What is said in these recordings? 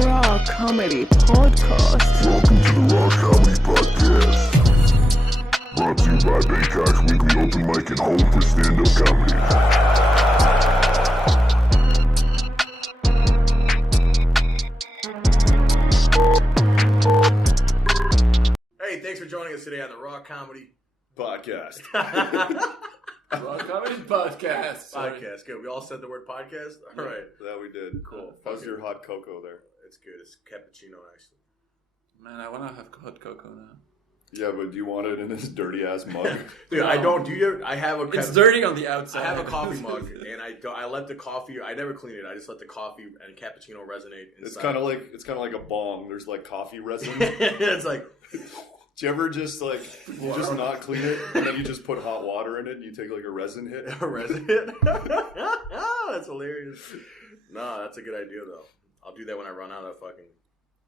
Raw Comedy Podcast. Welcome to the Raw Comedy Podcast. Brought to you by Bangkok's weekly open mic and home for stand-up comedy. Hey, thanks for joining us today on the Raw Comedy Podcast. Raw Comedy Podcast. Sorry. Podcast. Good. We all said the word podcast? All right. That we did. Cool. How's your hot cocoa there? It's good. It's cappuccino, actually. Man, I want to have hot cocoa now. Yeah, but do you want it in this dirty ass mug? Dude, No. I don't. Do you? I have a. It's dirty on the outside. I have a coffee mug, and I let the coffee. I never clean it. I just let the coffee and cappuccino resonate inside. It's kind of like a bong. There's like coffee resin. It's like. Do you ever just just not clean it and then you just put hot water in it and you take like a resin hit? A resin hit? That's hilarious. No, that's a good idea though. I'll do that when I run out of fucking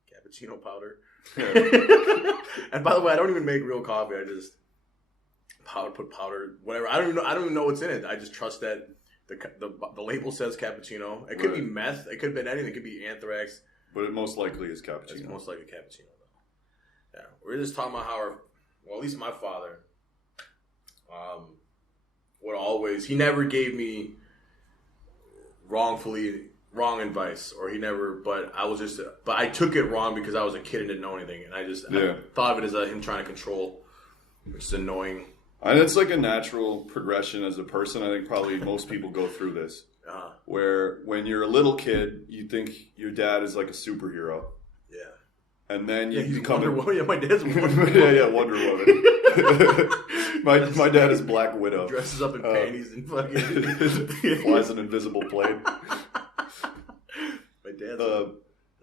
cappuccino powder. Yeah. And by the way, I don't even make real coffee. I just put powder, whatever. I don't even know what's in it. I just trust that the label says cappuccino. It could be meth. It could have been anything. It could be anthrax. But it most likely is cappuccino. It's most likely cappuccino though. Yeah, we're just talking about how at least my father, would always. He never gave me wrong advice, or he never. But I took it wrong because I was a kid and didn't know anything, and I thought of it as him trying to control, which is annoying. And it's like a natural progression as a person. I think probably most people go through this, where when you're a little kid, you think your dad is like a superhero. Yeah. And then you become Wonder Woman. Yeah, my dad's Wonder Woman. yeah, Wonder Woman. my dad is Black Widow. Dresses up in panties and fucking flies an invisible plane. My dad's.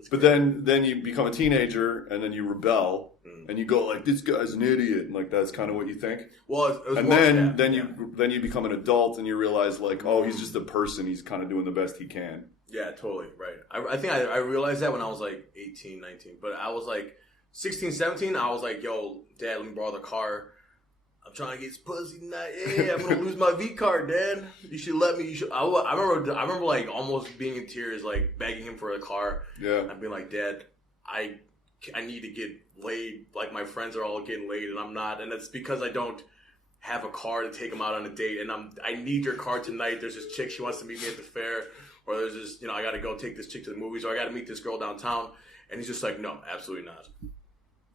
But then you become a teenager and then you rebel and you go like, this guy's an idiot, and like that's kind of what you think. Well, then you become an adult and you realize like, oh, he's just a person. He's kind of doing the best he can. Yeah, totally, right. I think I realized that when I was like 18, 19. But I was like 16, 17, I was like, yo, Dad, let me borrow the car. I'm trying to get this pussy tonight. Yeah, I'm going to lose my V card, Dad. You should let me. I remember like almost being in tears, like begging him for a car. Yeah. I'd be like, Dad, I need to get laid. Like my friends are all getting laid and I'm not. And that's because I don't have a car to take them out on a date. And I need your car tonight. There's this chick, she wants to meet me at the fair. Or there's this, I got to go take this chick to the movies, or I got to meet this girl downtown. And he's just like, no, absolutely not.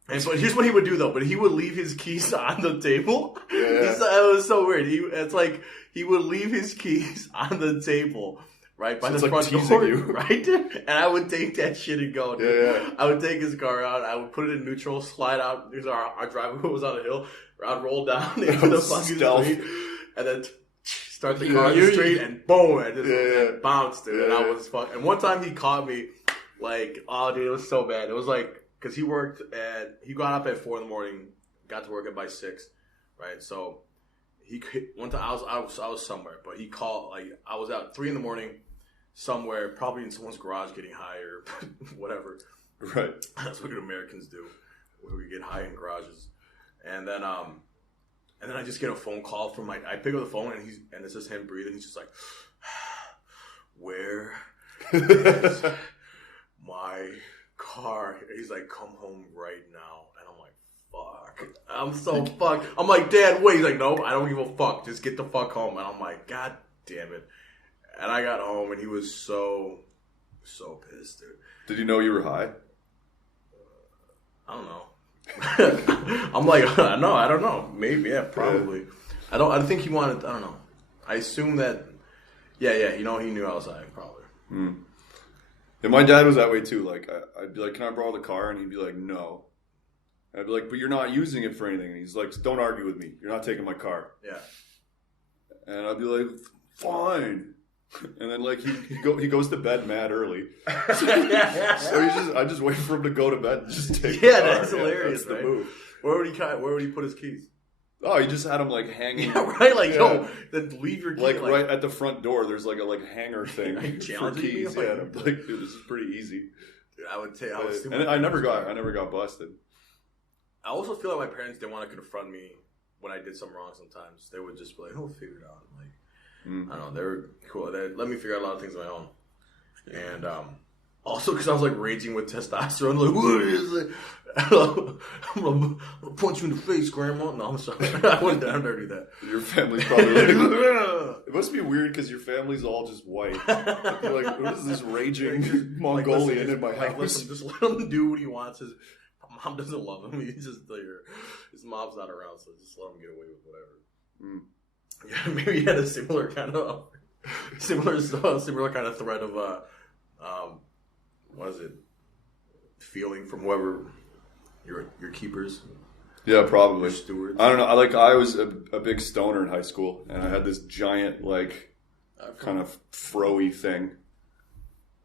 And so here's what he would do, though. But he would leave his keys on the table. Yeah. It was so weird. It's like he would leave his keys on the table, right, by the front door, right? And I would take that shit and go, dude. Yeah. I would take his car out. I would put it in neutral, slide out. Because our driveway was on a hill. I'd roll down into the fucking street. And then start the car on the street, and boom, I just bounced, dude. And I was fucking. And one time he caught me, like, oh, dude, it was so bad. It was like, because he got up at 4 a.m, got to work at by 6, right? So one time I was somewhere, but he called, like, I was out 3 a.m. somewhere, probably in someone's garage getting high or whatever. Right. That's what Americans do, where we get high in garages. And then I just get a phone call from I pick up the phone and it's just him breathing. He's just like, where is my car? He's like, come home right now. And I'm like, fuck. I'm so fucked. I'm like, Dad, wait. He's like, no, I don't give a fuck. Just get the fuck home. And I'm like, God damn it. And I got home and he was so pissed, dude. Did you know you were high? I don't know. I'm like, no, I don't know. Maybe, yeah, probably. Yeah. I think he wanted. I don't know. I assume that. Yeah. He knew I was high, probably. Yeah, my dad was that way too. Like, I'd be like, "Can I borrow the car?" And he'd be like, "No." And I'd be like, "But you're not using it for anything." And he's like, "Don't argue with me. You're not taking my car." Yeah. And I'd be like, "Fine." And then like he goes to bed mad early. So I just wait for him to go to bed and just take the car. That's hilarious. That's right? the move. Where would he put his keys? Oh, he just had them like hanging. Yeah, right. Like, yo, then leave your keys. Like right at the front door. There's like a hanger thing for keys. Me? Yeah, and I'm like, dude, this is pretty easy. Dude, I would say I was. And I never got busted. I also feel like my parents didn't want to confront me when I did something wrong. Sometimes they would just be like, "He'll figure it out." Like. I don't know. They were cool. They let me figure out a lot of things on my own. And Also, because I was like raging with testosterone, like, what is it? I'm gonna punch you in the face, Grandma. No, I'm sorry. I wouldn't never do that. Your family's probably like, it must be weird because your family's all just white. You're like, what is this raging Mongolian in my house? Like, listen, just let him do what he wants. His mom doesn't love him. He's just there. His mom's not around, so just let him get away with whatever. Yeah, maybe he had a similar kind of thread of what is it? Feeling from whoever your keepers. Yeah, probably. Your stewards. I don't know. I was a big stoner in high school, and I had this giant kind of fro-y thing,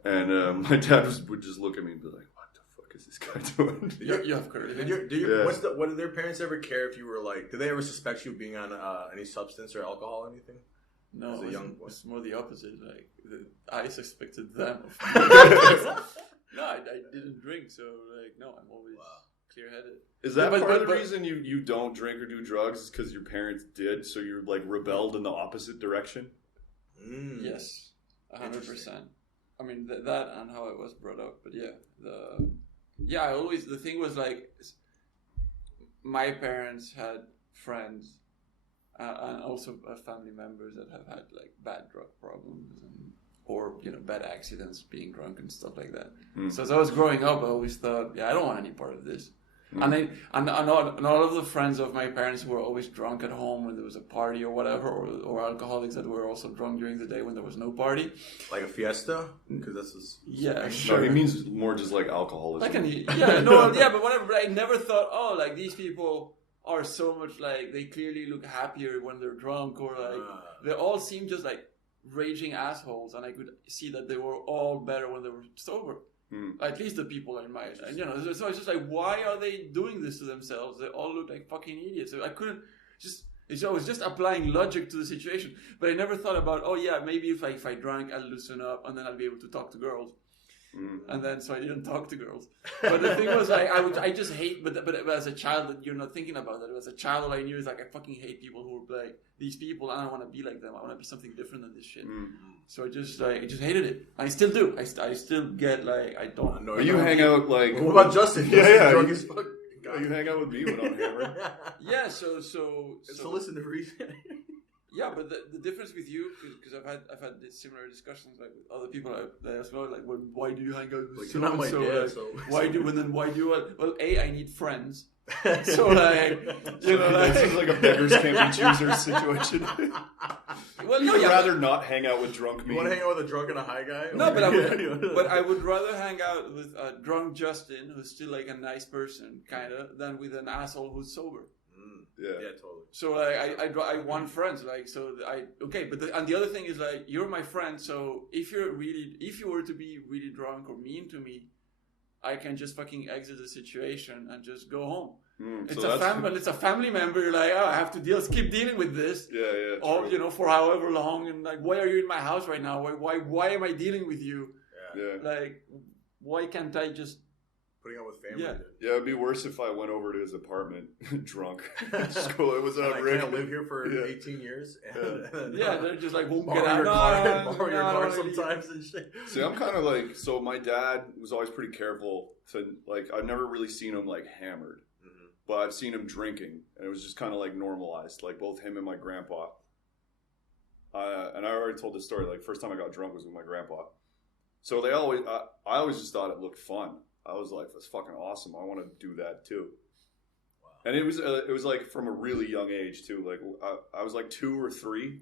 and my dad would just look at me and be like, "What the fuck is this guy doing?" You have courage. What did their parents ever care if you were like? Did they ever suspect you of being on any substance or alcohol or anything? No, as a young boy. It's more the opposite. Like I suspected them. No, I didn't drink, so like no, I'm always clear-headed. Is that part of the reason you don't drink or do drugs? Is because your parents did, so you're like rebelled in the opposite direction? Yes, 100%. I mean that and how I was brought up, but the thing was like my parents had friends and also family members that have had like bad drug problems or bad accidents, being drunk and stuff like that. So as I was growing up, I always thought, I don't want any part of this. And all of the friends of my parents who were always drunk at home when there was a party or whatever, or alcoholics that were also drunk during the day when there was no party, like a fiesta, because that's sure. No, he means more just like alcoholism. But whatever. But I never thought, like these people are so much like they clearly look happier when they're drunk, or like they all seem just like raging assholes, and I could see that they were all better when they were sober. At least the people in my, so it's just like, why are they doing this to themselves? They all look like fucking idiots. So I couldn't I was just applying logic to the situation, but I never thought about, maybe if I drank, I'll loosen up, and then I'll be able to talk to girls. And then so I didn't talk to girls. But the thing was, I just hate. But as a child, you're not thinking about that. As a child, all I knew is like I fucking hate people who are like these people. I don't want to be like them. I want to be something different than this shit. So I just hated it. I still do. I still get like I don't know. You hang out like what about Justin? Yeah. Drunk as fuck. You hang out with me when I'm hammered. Yeah. So listen to reason. Yeah, but the difference with you, because I've had similar discussions like with other people that as well. Like, why do you hang out with so and so? Why do I? Well, I need friends. So like, this is like a beggars can't be choosers situation. Well, You'd rather not hang out with drunk me. You want to hang out with a drunk and a high guy? No, but I would rather hang out with a drunk Justin, who's still like a nice person, kind of, than with an asshole who's sober. Yeah, totally. So I want friends, like, so and the other thing is like, you're my friend, so if you were to be really drunk or mean to me, I can just fucking exit the situation and just go home. It's a family member. You're like, I have to keep dealing with this. Yeah. Or for however long, and like, why are you in my house right now? Why am I dealing with you? Yeah. Like, why can't I just putting up with family? Yeah, it'd be worse if I went over to his apartment drunk. School. It was I can't live here for 18 years. And they're just like, won't borrow get out. Borrow your car sometimes and shit. See, I'm kind of like, so my dad was always pretty careful to, like, I've never really seen him like hammered, but I've seen him drinking, and it was just kind of like normalized, like both him and my grandpa. And I already told this story, like first time I got drunk was with my grandpa. So I always just thought it looked fun. I was like, that's fucking awesome. I want to do that too. Wow. And it was like from a really young age too. Like I was like 2 or 3.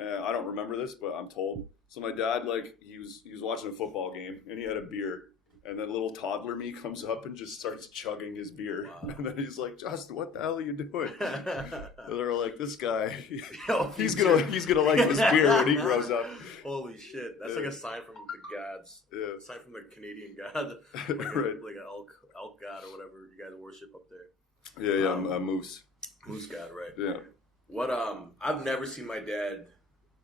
I don't remember this, but I'm told. So my dad, like, he was watching a football game and he had a beer. And then little toddler me comes up and just starts chugging his beer. Wow. And then he's like, Justin, what the hell are you doing? And they're like, this guy, he's gonna like this beer when he grows up. Holy shit. That's like a sign from the gods. Yeah. A sign from the Canadian god. Right. Like an elk god or whatever you guys worship up there. Yeah, a moose. Moose god, right. Yeah. What, I've never seen my dad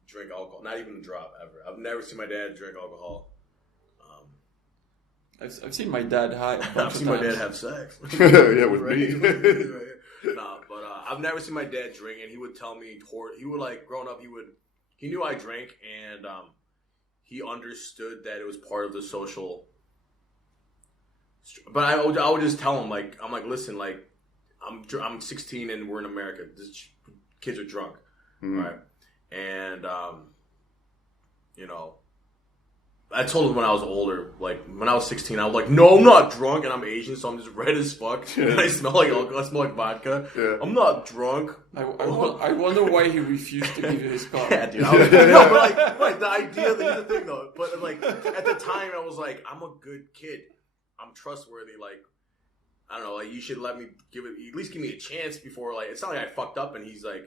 drink alcohol. Not even a drop, ever. I've never seen my dad drink alcohol. I've seen my dad high. I've seen my dad have sex. Yeah, with me. Nah, but I've never seen my dad drink, and he would tell me, he would, like, growing up, he knew I drank, and he understood that it was part of the social. But I would just tell him like, I'm like, listen, like, I'm 16 and we're in America. Kids are drunk, right? And you know, I told him when I was older, like when I was 16, I was like, no, I'm not drunk, and I'm Asian, so I'm just red as fuck, and I smell like alcohol, I smell like vodka. Yeah. I'm not drunk. I wonder why he refused to give you his car. Yeah, dude. No, but like the idea, here's the thing though. But like at the time, I was like, I'm a good kid. I'm trustworthy. Like, I don't know. Like, you should let me at least give me a chance before. Like, it's not like I fucked up and he's like,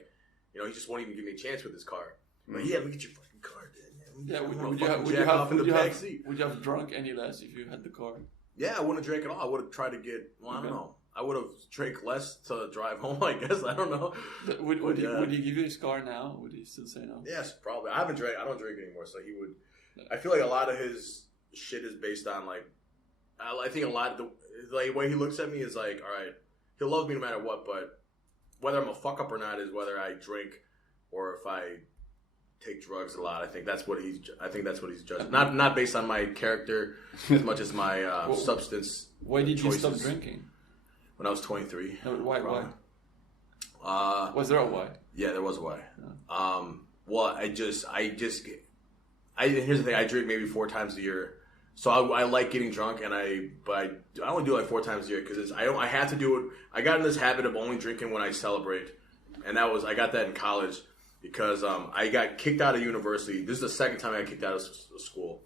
you know, he just won't even give me a chance with his car. Like, yeah, let me get your fucking car, dude. Yeah, would you have drunk any less if you had the car? Yeah, I wouldn't have drank at all. I would have tried to get. Well, I don't know. I would have drank less to drive home. I guess I don't know. Would he give you his car now? Would he still say no? Yes, probably. I don't drink anymore, so he would. I feel like a lot of his shit is based on like. I think a lot of the way he looks at me is like, all right, he'll love me no matter what, but whether I'm a fuck up or not is whether I drink or if I take drugs a lot. I think that's what he's judging. Not based on my character as much as my substance. Why did choices. you stop drinking? When I was 23. No, why? Was there a why? Yeah, there was a why. Yeah. Well, here's the thing. I drink maybe 4 times a year. So I like getting drunk, but I only do it like 4 times a year because I have to do it. I got in this habit of only drinking when I celebrate, and I got that in college because I got kicked out of university. This is the second time I got kicked out of school,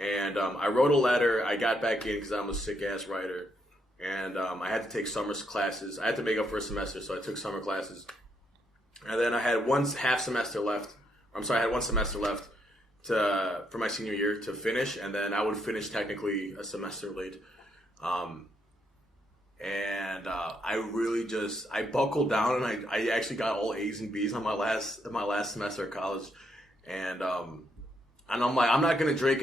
and I wrote a letter. I got back in because I'm a sick ass writer, and I had to take summer classes. I had to make up for a semester, so I took summer classes, and then I had one semester left for my senior year to finish, and then I would finish technically a semester late. I really I buckled down, and I actually got all A's and B's on my last semester of college, and I'm like, I'm not gonna drink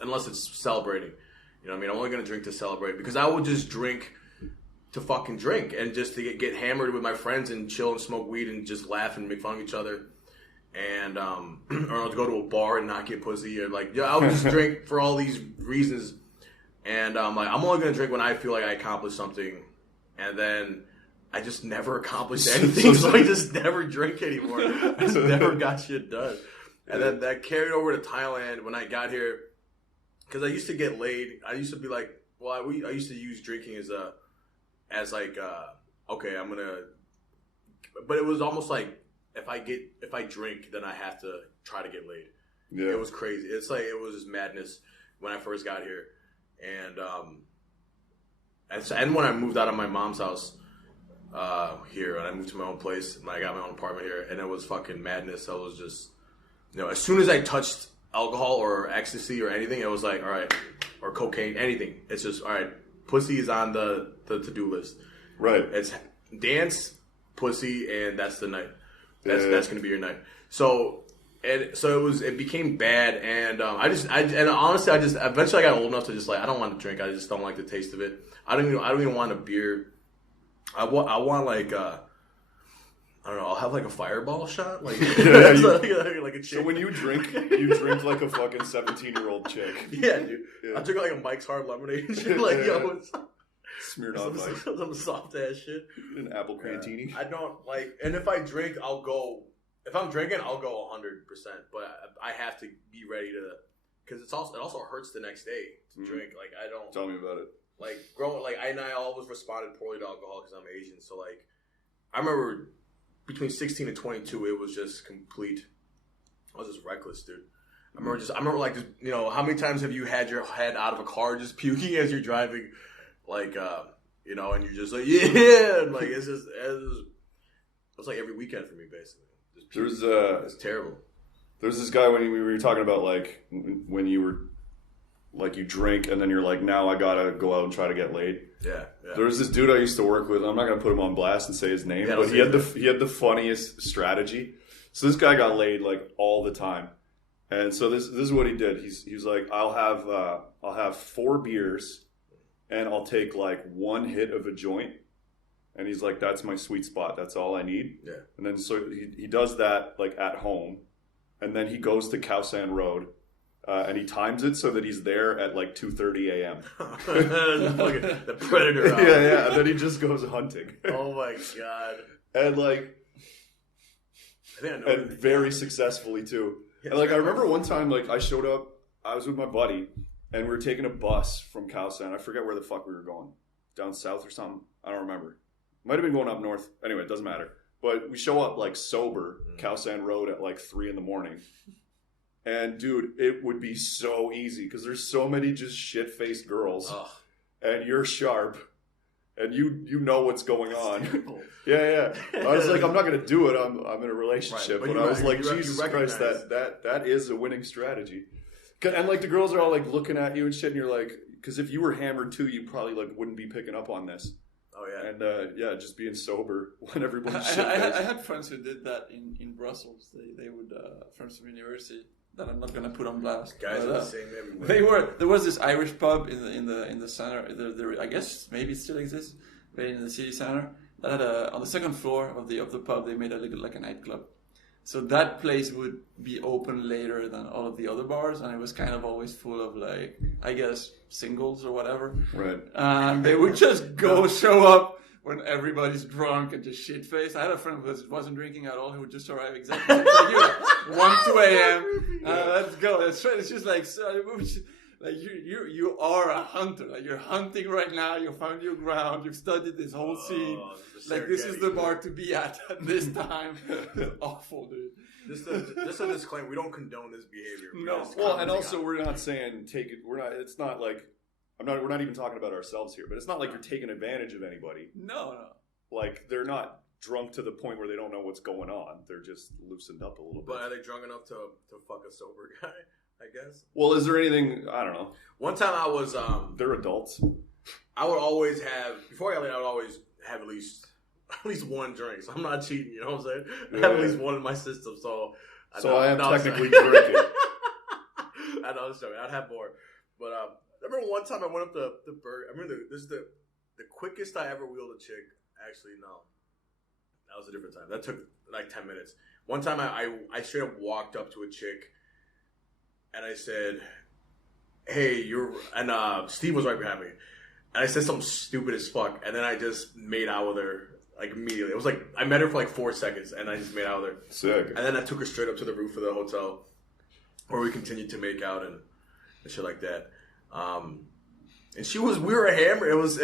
unless it's celebrating. You know what I mean? I'm only gonna drink to celebrate because I would just drink to fucking drink and just to get hammered with my friends and chill and smoke weed and just laugh and make fun of each other. And or to go to a bar and not get pussy, or like, I would just drink for all these reasons. And like, I'm only gonna drink when I feel like I accomplished something, and then I just never accomplished anything, so I just never drink anymore. I just never got shit done. And then that carried over to Thailand when I got here, because I used to get laid. I used to be like, I used to use drinking as like, okay, I'm gonna, but it was almost like, if I drink, then I have to try to get laid. Yeah. It was crazy. It's like, it was just madness when I first got here. And when I moved out of my mom's house here, and I moved to my own place, and I got my own apartment here, and it was fucking madness. I was just, as soon as I touched alcohol or ecstasy or anything, it was like, all right, or cocaine, anything. It's just, all right, pussy is on the to-do list. Right. It's dance, pussy, and that's the night. That's going to be your night. So it became bad, and honestly, eventually I got old enough to just like, I don't want to drink. I just don't like the taste of it. I don't even want a beer. I want like I don't know. I'll have like a Fireball shot, like like a chick. So when you drink like a fucking 17-year-old chick. Yeah, dude. Yeah. I drink like a Mike's Hard Lemonade and shit. Like it's smeared on like some soft ass shit. An apple crantini. I don't like, and if I drink, I'll go. If I'm drinking, I'll go 100%. But I have to be ready to, because it also hurts the next day to drink. Like, I don't. Tell me about it. Like I always responded poorly to alcohol because I'm Asian. So like, I remember between 16 and 22, it was just complete. I was just reckless, dude. I remember like, how many times have you had your head out of a car just puking as you're driving? Like, and you're just like, yeah, and like it's like every weekend for me, basically. It's terrible. There's this guy when we were talking about like when you were like you drink and then you're like, now I gotta go out and try to get laid. Yeah. There was this dude I used to work with. I'm not gonna put him on blast and say his name, but he had the funniest strategy. So this guy got laid like all the time, and so this is what he did. He was like, I'll have 4 beers, and I'll take like 1 hit of a joint. And he's like, that's my sweet spot. That's all I need. Yeah. And then so he does that like at home. and then he goes to Khao San Road. And he times it so that he's there at like 2:30 a.m. The predator. Yeah. And then he just goes hunting. Oh my god. And like, I think I know and very successfully too. And like, I remember one time, like, I showed up. I was with my buddy, and we were taking a bus from Khao San. I forget where the fuck we were going. Down south or something. I don't remember. Might have been going up north. Anyway, it doesn't matter. But we show up like sober, Khao San Road at like 3 a.m. And dude, it would be so easy because there's so many just shit-faced girls, and you're sharp, and you know what's going on. Yeah. I was like, I'm not gonna do it. I'm in a relationship, right, but I was like, Jesus Christ, that is a winning strategy. And like the girls are all like looking at you and shit, and you're like, because if you were hammered too, you probably like wouldn't be picking up on this. Oh yeah. And just being sober when everybody's shit-faced. I had friends who did that in Brussels. They would friends from university. That I'm not gonna put on blast. Guys are the same everywhere. There was this Irish pub in the center. There, I guess maybe it still exists, but in the city center. That had on the second floor of the pub, they made a like a nightclub. So that place would be open later than all of the other bars, and it was kind of always full of like, I guess, singles or whatever. Right. And they would just show up when everybody's drunk and just shit faced. I had a friend who wasn't drinking at all who would just arrive exactly like you, 1, 2 a.m. Let's go. That's right. It's just like, like you are a hunter. Like you're hunting right now. You found your ground. You've studied this whole scene. Like this is the bar to be at this time. It's awful, dude. Just a disclaimer: we don't condone this behavior. No. Well, and also we're not saying take it. We're not. It's not like. We're not even talking about ourselves here, but it's not like you're taking advantage of anybody. No. Like, they're not drunk to the point where they don't know what's going on. They're just loosened up a little bit. But are they drunk enough to fuck a sober guy, I guess? Well, is there anything, I don't know. One time I was... they're adults. I would always have... Before I got I would always have at least one drink. So I'm not cheating, you know what I'm saying? I have at least one in my system, so... I am technically drinking. I know, I was joking. I'd have more. But... I remember one time I went up the Burger. I remember this is the quickest I ever wheeled a chick. Actually, no, that was a different time. That took like 10 minutes. One time I straight up walked up to a chick, and I said, "Hey, you're," and Steve was right behind me, and I said something stupid as fuck, and then I just made out with her like immediately. It was like I met her for like 4 seconds, and I just made out with her. Sick. And then I took her straight up to the roof of the hotel, where we continued to make out and shit like that. And we were hammered. It was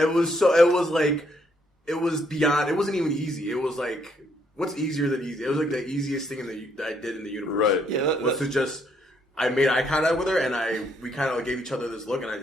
beyond, it wasn't even easy. It was like, what's easier than easy? It was like the easiest thing that I did in the universe. Right. Yeah. I made eye contact with her and we kind of gave each other this look and it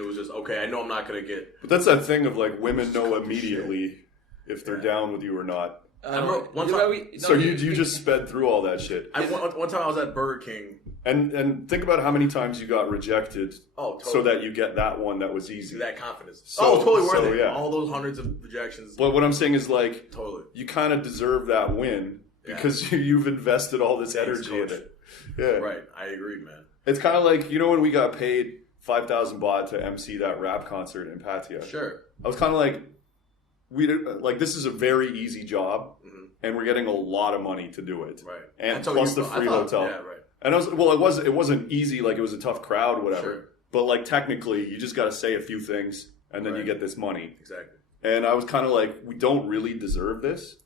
was just, okay, I know I'm not going to get. But that's that thing of like women know immediately if they're down with you or not. I remember one time, you just sped through all that shit. One time I was at Burger King. And think about how many times you got rejected so that you get that one that was easy. That confidence. Totally worth it. Yeah. All those hundreds of rejections. But what I'm saying is like, totally, you kind of deserve that win because you've invested all this energy in it. Yeah. Right. I agree, man. It's kind of like, when we got paid 5,000 baht to MC that rap concert in Pattaya. Sure. I was kind of like, this is a very easy job, and we're getting a lot of money to do it. Right. And plus the free hotel. Yeah, right. And it wasn't easy, like it was a tough crowd, whatever. Sure. But like technically, you just got to say a few things, and then you get this money. Exactly. And I was kind of like, we don't really deserve this,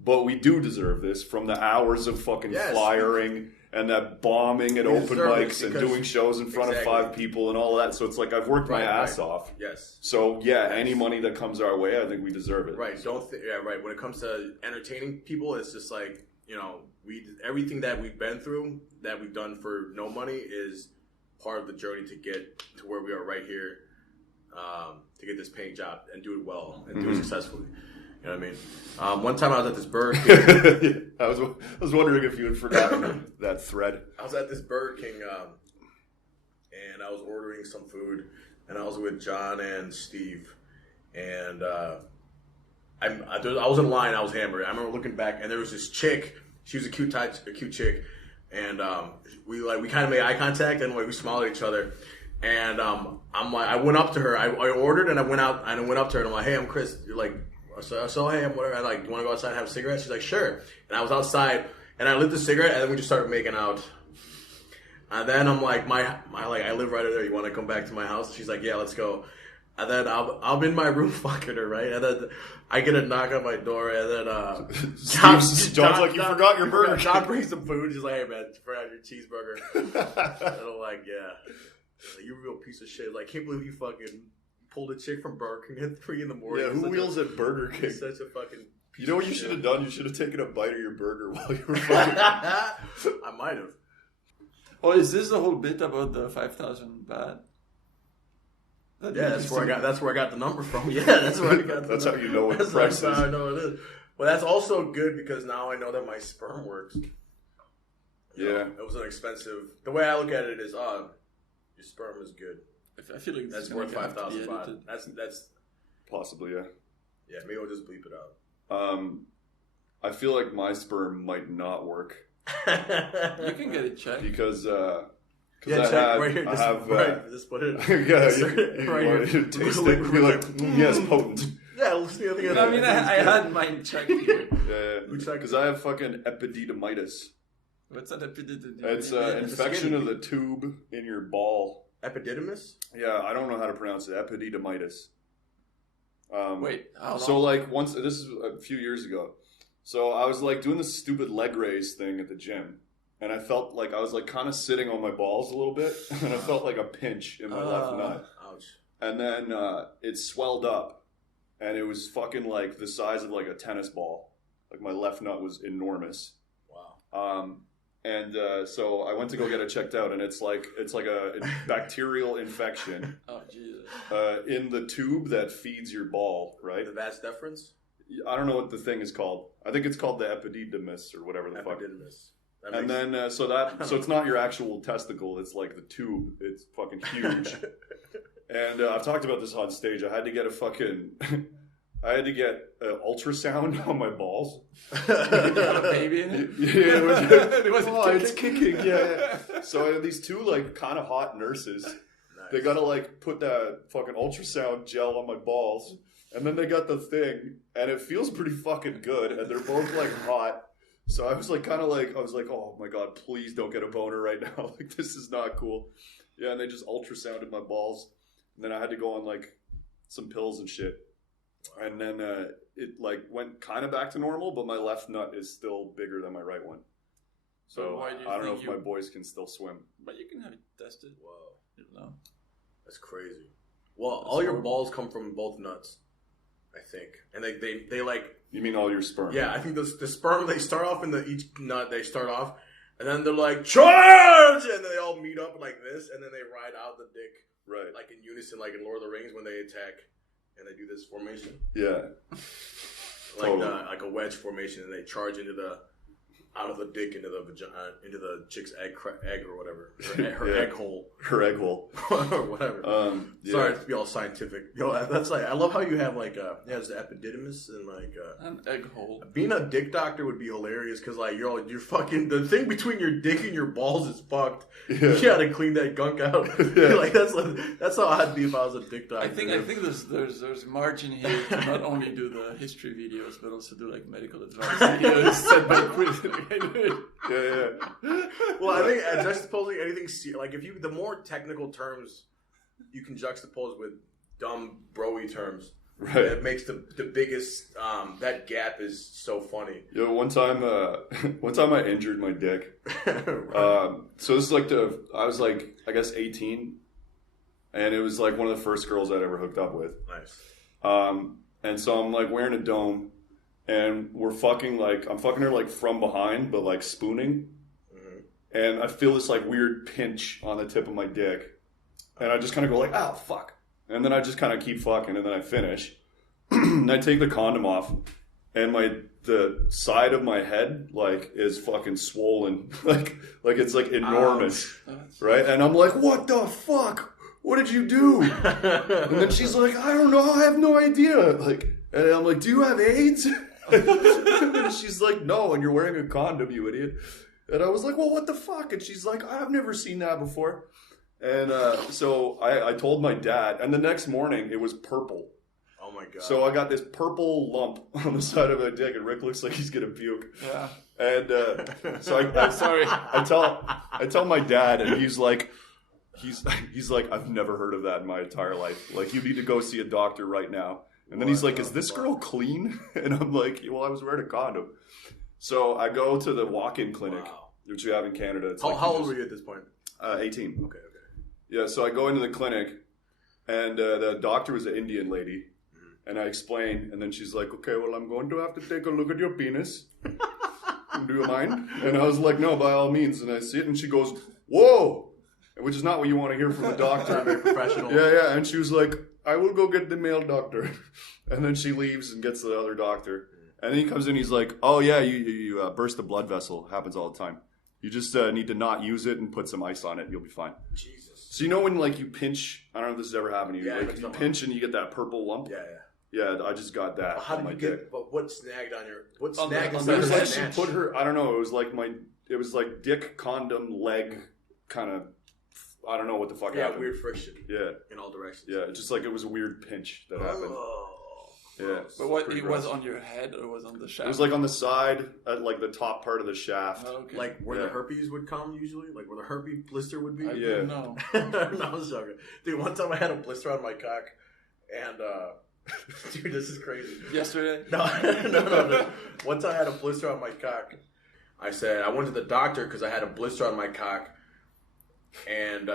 but we do deserve this from the hours of fucking flyering and that bombing at open mics and doing shows in front of 5 people and all of that. So it's like I've worked my ass off. Yes. So any money that comes our way, I think we deserve it. Right. Right. When it comes to entertaining people, it's just like, everything that we've been through, that we've done for no money, is part of the journey to get to where we are right here, to get this paying job and do it well and do it successfully. You know what I mean? One time I was at this Burger King. I was wondering if you had forgotten that thread. I was at this Burger King, and I was ordering some food, and I was with John and Steve, and I was in line. I was hammered. I remember looking back, and there was this chick. She was a cute chick, and we kind of made eye contact, and we smiled at each other. And I'm like, I went up to her. I ordered, and I went up to her, and I'm like, "Hey, I'm Chris." You're like, so hey, I'm whatever. I like, "Do you want to go outside and have a cigarette?" She's like, "Sure." And I was outside, And I lit the cigarette, and then we just started making out. And then I'm like, I live right there. You want to come back to my house? She's like, yeah, let's go. And then I'm in my room fucking her, right? And then I get a knock on my door, and then John's like, you forgot your burger. John brings some food. She's like, hey man, you forgot your cheeseburger. And I'm like, yeah. Like, you're a real piece of shit. Like, can't believe you fucking pulled a chick from Burger King at 3 in the morning. Yeah, who wheels at Burger King? Such a fucking. You know what you should have done? You should have taken a bite of your burger while you were fucking. I might have. Oh, is this the whole bit about the 5,000 baht? Yeah, that's where I got the number from. Yeah, that's where I got. That's how you know what the price is. That's how I know it is. Well, that's also good because now I know that my sperm works. Yeah, it was an expensive. The way I look at it is, your sperm is good. I feel like that's worth 5,000 baht. That's possibly yeah. Yeah, maybe I'll just bleep it out. I feel like my sperm might not work. You can get it checked because I have just put it. You taste it. You're like, yes, potent. Yeah, let's see. I mean, I had mine checked here. Yeah, because I have fucking epididymitis. What's that epididymitis? It's an infection of the tube in your ball. Epididymis? Yeah, I don't know how to pronounce it. Epididymitis. Wait, how long? So like once, this is a few years ago. So I was like doing this stupid leg raise thing at the gym, and I felt like I was like kind of sitting on my balls a little bit, and I felt like a pinch in my left nut. Ouch. And then it swelled up, and it was fucking like the size of like a tennis ball. Like my left nut was enormous. Wow. So I went to go get it checked out, and it's like a bacterial infection. Oh Jesus! In the tube that feeds your ball, right? The vas deferens? I don't know what the thing is called. I think it's called the epididymis or whatever the fuck. Epididymis. And then so it's not your actual testicle. It's like the tube. It's fucking huge. And I've talked about this on stage. I had to get an ultrasound on my balls. You got a baby in it? Yeah, it's kicking. Yeah. So I had these two like kind of hot nurses. Nice. They gotta like put that fucking ultrasound gel on my balls, and then they got the thing, and it feels pretty fucking good, and they're both like hot. So I was like, oh my god, please don't get a boner right now. Like this is not cool. Yeah, and they just ultrasounded my balls, and then I had to go on like some pills and shit. And then it like went kind of back to normal, but my left nut is still bigger than my right one. So I don't know if my boys can still swim. But you can have it tested. Whoa. You know. That's crazy. Well, all your balls come from both nuts, I think. And they like... You mean all your sperm? Yeah, I think the sperm, they start off in each nut, they start off, and then they're like, charge! And then they all meet up like this, and then they ride out the dick. Right. Like in unison, like in Lord of the Rings when they attack. And they do this formation. Yeah. Like a wedge formation, and they charge out of the dick into the vagina, into the chick's egg or whatever. Her egg hole. Her egg hole. Or whatever. Yeah. Sorry to be all scientific. Yo, that's like, I love how you have like it's the epididymis and like an egg hole. Being a dick doctor would be hilarious because like you're fucking, the thing between your dick and your balls is fucked. Yeah. You gotta clean that gunk out. Yeah. Like that's how I'd be if I was a dick doctor. I think there's margin here to not only do the history videos but also do like medical advice videos set by Quinn. Yeah. Well, I think juxtaposing anything like the more technical terms you can juxtapose with dumb broy terms, right? It makes the biggest that gap is so funny. Yo, one time I injured my dick. Right. So this is like I was like I guess 18, and it was like one of the first girls I'd ever hooked up with. Nice. And so I'm like wearing a dome. And I'm fucking her like from behind, but like spooning. Mm-hmm. And I feel this like weird pinch on the tip of my dick. And I just kind of go like, oh, fuck. And then I just kind of keep fucking, and then I finish. And I take the condom off, and the side of my head like is fucking swollen. like it's like enormous. Right? And I'm like, what the fuck? What did you do? And then she's like, I don't know, I have no idea. Like, and I'm like, do you have AIDS? And she's like, no, and you're wearing a condom, you idiot. And I was like, well, what the fuck? And she's like, I've never seen that before. And so I told my dad, and the next morning it was purple. Oh my god. So I got this purple lump on the side of my dick, and Rick looks like he's gonna puke. Yeah. And so I tell my dad, and he's like, I've never heard of that in my entire life. Like, you need to go see a doctor right now. And then he's like, is this girl clean? And I'm like, well, I was wearing a condom. So I go to the walk-in clinic, which you have in Canada. It's how old were you at this point? 18. Okay. Yeah, so I go into the clinic, and the doctor was an Indian lady. And I explained, and then she's like, okay, well, I'm going to have to take a look at your penis. Do you mind? And I was like, no, by all means. And I see it, and she goes, whoa! Which is not what you want to hear from a doctor. Very professional. Yeah. And she was like, I will go get the male doctor. And then she leaves and gets the other doctor. And then he comes in, he's like, oh, yeah, you burst a blood vessel. Happens all the time. You just need to not use it and put some ice on it. You'll be fine. Jesus. So you know when, like, you pinch, I don't know if this has ever happened to you. Yeah, like, you pinch and you get that purple lump. Yeah. Yeah, I just got that How on did my you dick. get? But what snagged on your? What On the- snagged on inside It was your like she snatch? put her, I don't know, it was like dick, condom, leg, kind of, I don't know what the fuck happened. Weird friction. Yeah. In all directions. Yeah, just like it was a weird pinch that happened. Yeah. But what, Pretty it was gross. on your head or was on the shaft? It was like on the side, at like the top part of the shaft. Oh, okay. Like where Yeah. the herpes would come usually, like where the herpes blister would be. I Yeah. don't know. No, I was joking. Dude, one time I had a blister on my cock, and dude, this is crazy. Yesterday? No. One time I had a blister on my cock. I went to the doctor because I had a blister on my cock, and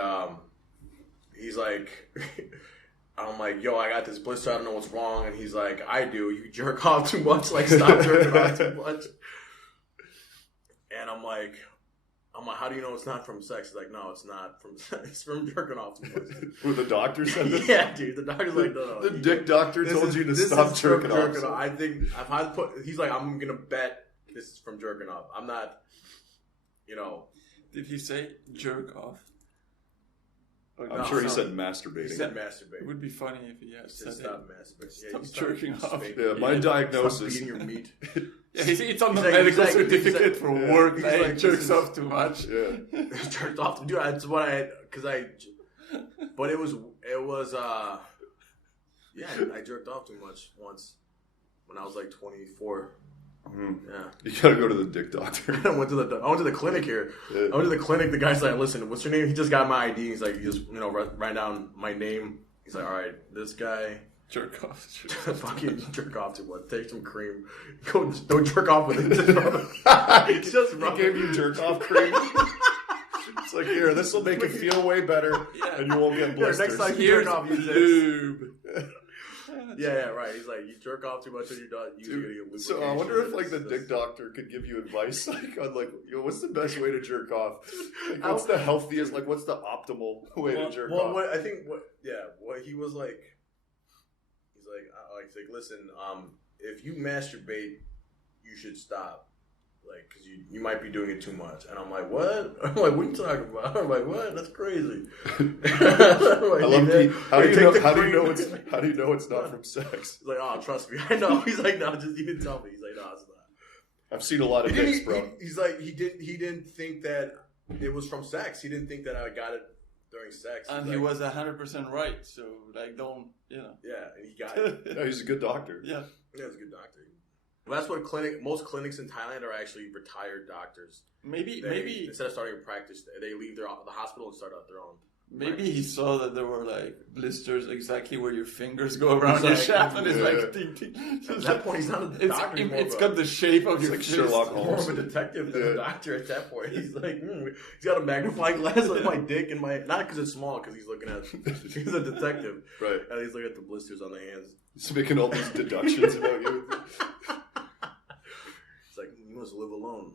he's like, I'm like, yo, I got this blister. I don't know what's wrong. And he's like, I do. You jerk off too much. Like, stop jerking off too much. And I'm like, how do you know it's not from sex? He's like, no, it's not from sex. It's from jerking off too much. Where the doctor said this? Yeah, dude. The doctor's like, no. The dick doctor told you to stop jerking off. I think he's like, I'm gonna bet this is from jerking off. I'm not, Did he say jerk off? I'm sure he said masturbating. He said It masturbate. would be funny if he had He said said stop it. masturbating. Stop you jerking off. Yeah, my Stop diagnosis. beating your meat. Yeah, it's on the He's like- medical he's like- certificate he's like- for yeah. work. He's That like, he jerks this is- off too much. Yeah. Jerked off. Dude, that's what but it was, yeah, I jerked off too much once when I was like 24. Mhm. Yeah. You gotta go to the dick doctor. I went to the clinic here. Yeah. I went to the clinic. The guy's like, listen, what's your name? He just got my ID. He's like, write down my name. He's like, all right, this guy, Jerk off. fucking jerk off too much. Take some cream. Don't jerk off with it. Just rub it. Just rub He gave it. you jerk off cream. It's like, here, this will make you feel way better, Yeah. and you won't get Yeah, blisters. next time you Here's jerk off, use this. lube. Yeah, right. He's like, you jerk off too much and you're done. Dude, so I wonder if like the dick doctor could give you advice like on like, what's the best way to jerk off? Like, what's the healthiest? Like, what's the optimal way to jerk off? What he was like, he's like, listen, if you masturbate, you should stop, like, because you might be doing it too much. And I'm like, what? I'm like, what are you talking about? I'm like, what? That's crazy. I love the, how do you know it's not What? from sex? He's like, oh, trust me, I know. He's like, no, just you didn't tell me. He's like, no, it's not. I've seen a lot of dicks, bro. He's like, he didn't think that it was from sex. He didn't think that I got it during sex. And He's he like, was 100% right. So, like, don't, yeah, and he got it. Yeah, he's a good doctor. Yeah. Yeah, he's a good doctor. Well, that's what most clinics in Thailand are actually retired doctors. Maybe Instead of starting a practice, they leave the hospital and start out their own. Maybe he saw that there were like blisters exactly where your fingers go around your shaft, and it's like ting, ting. At that point, he's not a doctor anymore. It's got the shape of your like fist. Sherlock More Holmes. of a detective than Yeah. a doctor at that point. He's like, he's got a magnifying glass on my dick and my, not because it's small, because he's looking at, he's a detective. Right. And he's looking at the blisters on the hands. He's making all these deductions about you. It's like, he must live alone.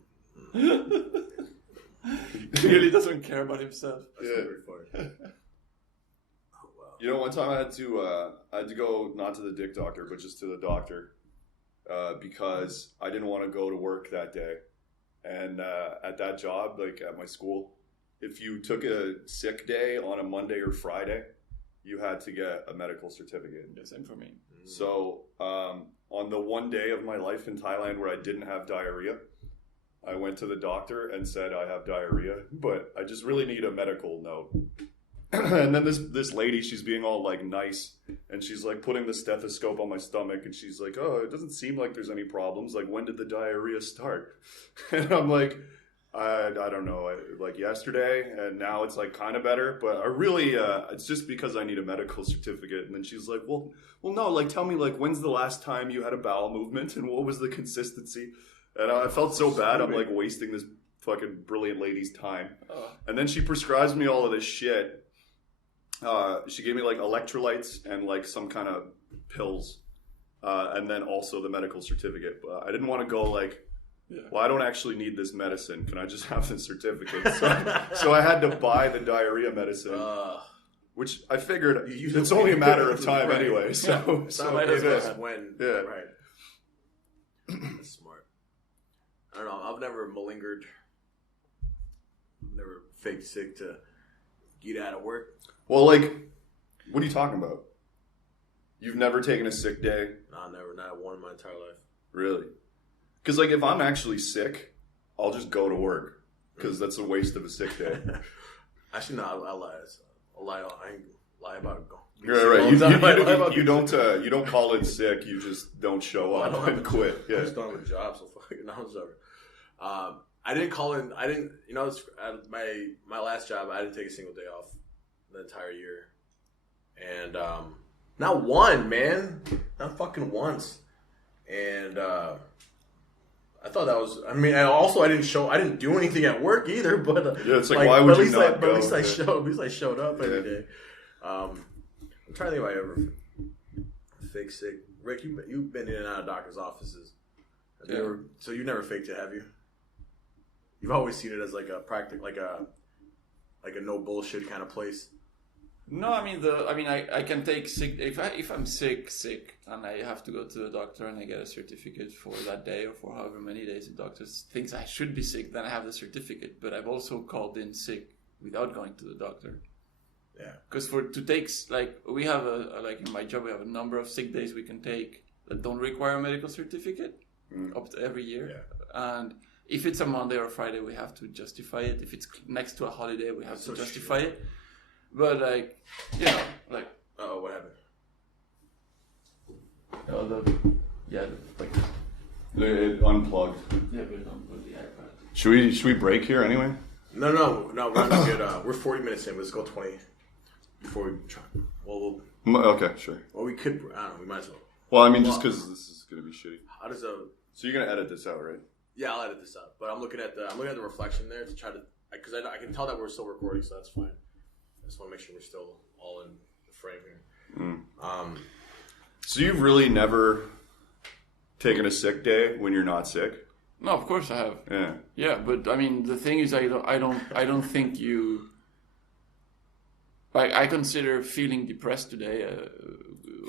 He really doesn't care about himself. That's Yeah. very funny. Oh, wow. You know, one time I had to go not to the dick doctor, but just to the doctor because I didn't want to go to work that day. And at that job, like at my school, if you took a sick day on a Monday or Friday, you had to get a medical certificate. Yeah, same for me. So on the one day of my life in Thailand where I didn't have diarrhea, I went to the doctor and said I have diarrhea, but I just really need a medical note. And then this lady, she's being all like nice, and she's like putting the stethoscope on my stomach, and she's like, "Oh, it doesn't seem like there's any problems. Like, when did the diarrhea start?" And I'm like, I don't know, like yesterday, and now it's like kind of better, but I really, it's just because I need a medical certificate. And then she's like, well, no, like tell me, like, when's the last time you had a bowel movement, and what was the consistency? And I felt so bad. I'm like wasting this fucking brilliant lady's time. And then she prescribes me all of this shit. She gave me like electrolytes and like some kind of pills, and then also the medical certificate. But I didn't want to go like, well, I don't actually need this medicine. Can I just have the certificate? So I had to buy the diarrhea medicine, which I figured it's only a matter of time anyway. So might as well when. Yeah. Right. That's smart. I don't know. I've never malingered. I've never faked sick to get out of work. Well, like, what are you talking about? You've never taken a sick day? No, never. Not one in my entire life. Really? Because, like, if I'm actually sick, I'll just go to work. Because that's a waste of a sick day. Actually, no, I lie. I ain't lie about it. Right. You don't call in sick. You just don't show up and quit. I just don't have a job, so fucking no, it's over. I didn't call in. I didn't. You know, my last job, I didn't take a single day off the entire year, and not one, man, not fucking once. And I thought that was. I mean, I didn't do anything at work either. But yeah, it's like why would you not go? At least I showed up every day. I'm trying to think if I ever fake sick. Rick, you've been in and out of doctors' offices. So you never faked it, have you? You've always seen it as like a like a no bullshit kind of place. No, I mean, I can take sick if I'm sick, and I have to go to the doctor and I get a certificate for that day or for however many days the doctor thinks I should be sick, then I have the certificate. But I've also called in sick without going to the doctor. Yeah, because to take, like, we have like in my job we have a number of sick days we can take that don't require a medical certificate up to every year, and if it's a Monday or a Friday we have to justify it. If it's next to a holiday we have to justify it. But like, you know, like, oh, what happened? It unplugged. Yeah, but don't put the iPad. Should we break here anyway? No, we're not good. We're 40 minutes in. Let's go 20 before we try. Well, okay, sure. Well, we could. I don't know. We might as well. Well, I mean, just because this is gonna be shitty. How does So you're gonna edit this out, right? Yeah, I'll edit this out. But I'm looking at the reflection there to try to, because I can tell that we're still recording, so that's fine. I just want to make sure we're still all in the frame here. So you've really never taken a sick day when you're not sick? No, of course I have. Yeah. Yeah, but I mean, the thing is, I don't think you. Like, I consider feeling depressed today.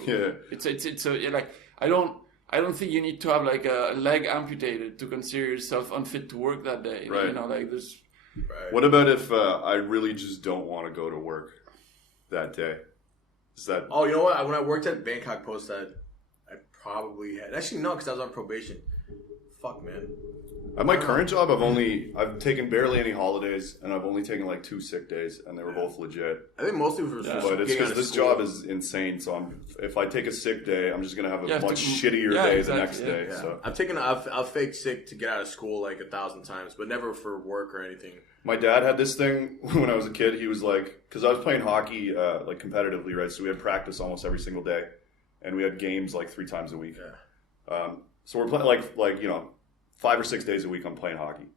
Yeah. It's like I don't think you need to have like a leg amputated to consider yourself unfit to work that day. Right. You know, like this. Right. What about if I really just don't want to go to work that day? Is that? Oh, you know what? When I worked at Bangkok Post, I probably had. Actually, no, because I was on probation. Fuck, man. At my current job, I've taken barely any holidays, and I've only taken like 2 sick days, and they were both legit. I think mostly it was but it's because this job is insane. So if I take a sick day, I'm just gonna have a much shittier day the next day. Yeah. So I've faked sick to get out of school like 1,000 times, but never for work or anything. My dad had this thing when I was a kid. He was like, because I was playing hockey like competitively, right? So we had practice almost every single day, and we had games like 3 times a week. Yeah. So we're playing like 5 or 6 days a week. I'm playing hockey.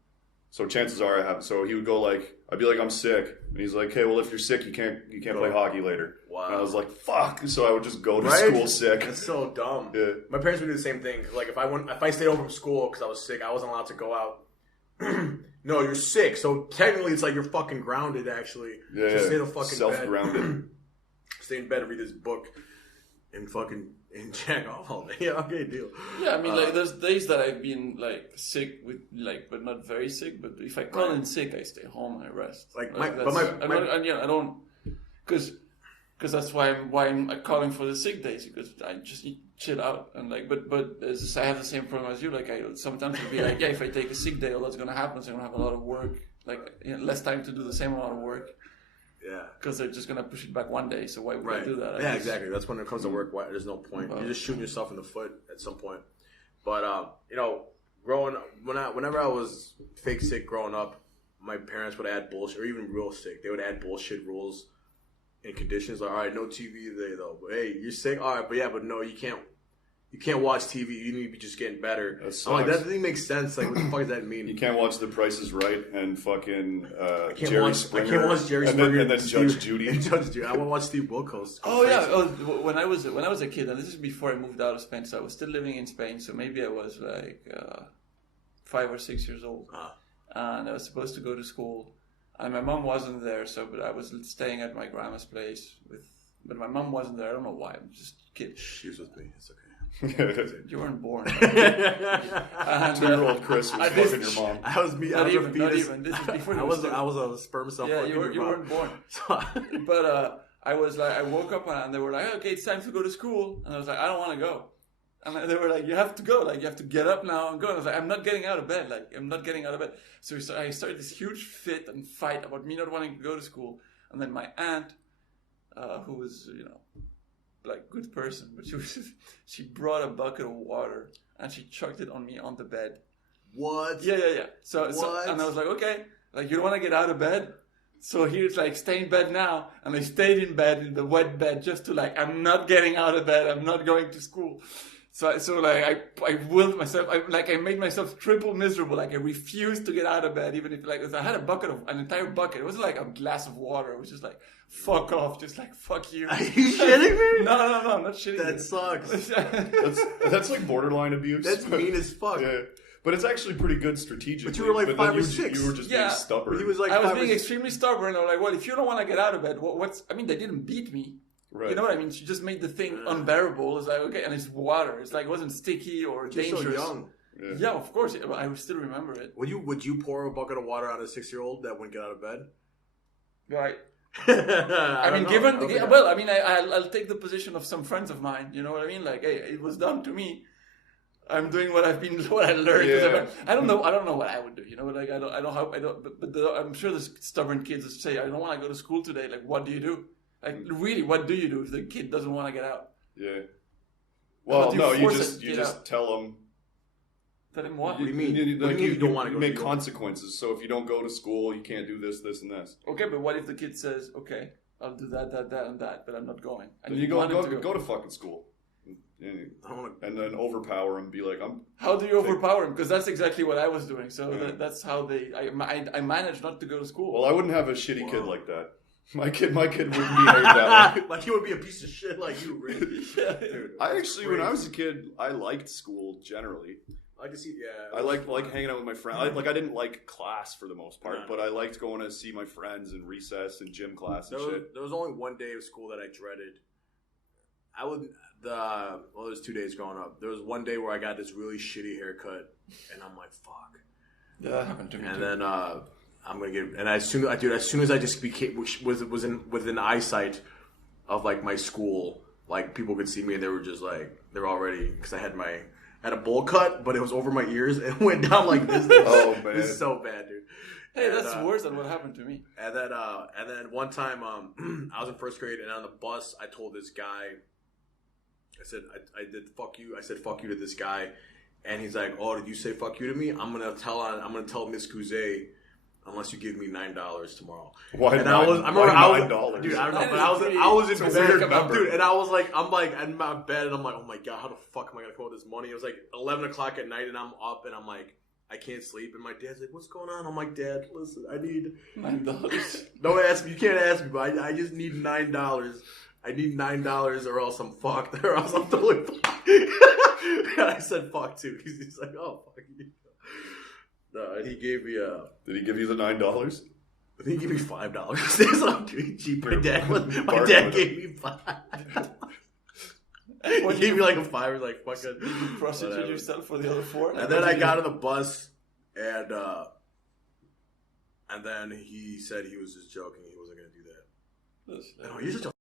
So chances are I have. So he would go like, I'd be like, I'm sick, and he's like, okay, well if you're sick, you can't play hockey later. Wow. And I was like, fuck. So I would just go to school sick. That's so dumb. Yeah. My parents would do the same thing. Like if I stayed home from school because I was sick, I wasn't allowed to go out. No, you're sick. So technically, it's like you're fucking grounded. Actually, yeah. Just stay the fucking self-grounded. Stay in bed and read this book, and jack off all day. Yeah, okay, deal. Yeah, I mean, like there's days that I've been like sick with but not very sick. But if I call in sick, I stay home and I rest. I don't, because that's why I'm calling for the sick days, because I just need to chill out and like. But I have the same problem as you. Like I sometimes would be like, yeah, if I take a sick day, all that's gonna happen is I'm gonna have a lot of work, like less time to do the same amount of work. Yeah. Because they're just gonna push it back one day. So why would I do that? Yeah, exactly. That's when it comes to work. Why, there's no point. You're just shooting yourself in the foot at some point. But growing up, whenever I was fake sick growing up, my parents would add bullshit, or even real sick. They would add bullshit rules and conditions. Like, all right, no TV today though. But hey, you're sick. All right, but no, you can't. You can't watch TV. You need to be just getting better. I'm like, that doesn't make sense. Like, what the fuck does that mean? You can't watch The Price is Right and fucking Jerry Springer. I can't watch Jerry Springer and then Judge Judy. And Judge Judy. I want to watch Steve Wilkos. When I was a kid, and this is before I moved out of Spain, so I was still living in Spain. So maybe I was like 5 or 6 years old, and I was supposed to go to school, and my mom wasn't there. But I was staying at my grandma's place but my mom wasn't there. I don't know why. I'm just a kid. She was with me. It's okay. You weren't born. 2-year-old Chris was fucking your mom. I was me. Not even. This is before I was a sperm cell. Yeah, you weren't born. But I woke up and they were like, okay, it's time to go to school, and I was like, I don't want to go. And they were like, you have to go. Like, you have to get up now and go. And I was like, I'm not getting out of bed. So I started this huge fit and fight about me not wanting to go to school. And then my aunt, who was like good person, but she brought a bucket of water and she chucked it on me on the bed. What? Yeah. So and I was like, okay, like, you don't want to get out of bed, so here's like, stay in bed now. And I stayed in bed, in the wet bed, just to like, I'm not getting out of bed, I'm not going to school. So like I willed myself, I made myself triple miserable. Like, I refused to get out of bed, even if I had an entire bucket. It wasn't like a glass of water. It was just like, fuck off, just like, fuck you. Are you shitting me? No, I'm not shitting. That sucks. That's like borderline abuse. That's mean as fuck. Yeah. But it's actually pretty good strategically. But you were like 5 or 6. You were just being stubborn. He was like, I was being extremely stubborn. I was like, well, if you don't want to get out of bed, they didn't beat me. Right. You know what I mean? She just made the thing unbearable. It's like, okay, and it's water. It's like, it wasn't sticky or dangerous. You're so young. Yeah, of course. I still remember it. Would you pour a bucket of water on a 6-year-old that wouldn't get out of bed? Right. I I'll take the position of some friends of mine. You know what I mean? Like, hey, it was done to me. I'm doing what I learned. Yeah. I don't know what I would do. You know, like, I'm sure there's stubborn kids that say, I don't want to go to school today. Like, what do you do? Like, really, what do you do if the kid doesn't want to get out? Yeah. Well, no, you just tell them. Tell him what? What do you mean? You don't want to go make consequences. So if you don't go to school, you can't do this, and this. Okay, but what if the kid says, okay, I'll do that, and that, but I'm not going. And you go to fucking school. And then overpower him, be like, How do you overpower him? Because that's exactly what I was doing. So that's how I managed not to go to school. Well, I wouldn't have a shitty kid like that. My kid wouldn't be that way. Like, he would be a piece of shit like you, really. Yeah. Dude, I actually, when I was a kid, I liked school generally. I can see, yeah. I like hanging out with my friends. I didn't like class for the most part, but I liked going to see my friends in recess and gym class and shit. There was only one day of school that I dreaded. There's 2 days growing up. There was one day where I got this really shitty haircut, and I'm like, fuck. Yeah, that happened to me. And then I'm gonna get. And as soon as I just was within eyesight of like my school, like, people could see me and they were just like, they're already, because I had a bowl cut, but it was over my ears and went down like this. Oh man, this is so bad, dude. Hey, that's worse than what happened to me. And then one time, I was in first grade, and on the bus, I told this guy, I said, I did fuck you. I said fuck you to this guy, and he's like, oh, did you say fuck you to me? I'm gonna tell Miss Couset, unless you give me $9 tomorrow. Why? And $9? Dude, I don't know, but I was in bed, dude, and I'm like in my bed, and I'm like, oh my god, how the fuck am I gonna come up with this money? It was like 11 o'clock at night, and I'm up, and I'm like, I can't sleep, and my dad's like, what's going on? I'm like, Dad, listen, I need $9. Don't ask me, you can't ask me, but I just need $9. I need $9 or else I'm fucked, or else I'm totally fucked. And I said fuck too. He's like, oh fuck you. No, and he gave me Did he give you the $9? I think he gave me $5. That's not too cheap. My dad gave me $5. He gave me like a $5. Like, fucking. Did you prostitute yourself for the other $4? And then I got on the bus, and then he said he was just joking. He wasn't gonna do that. No, you're such a.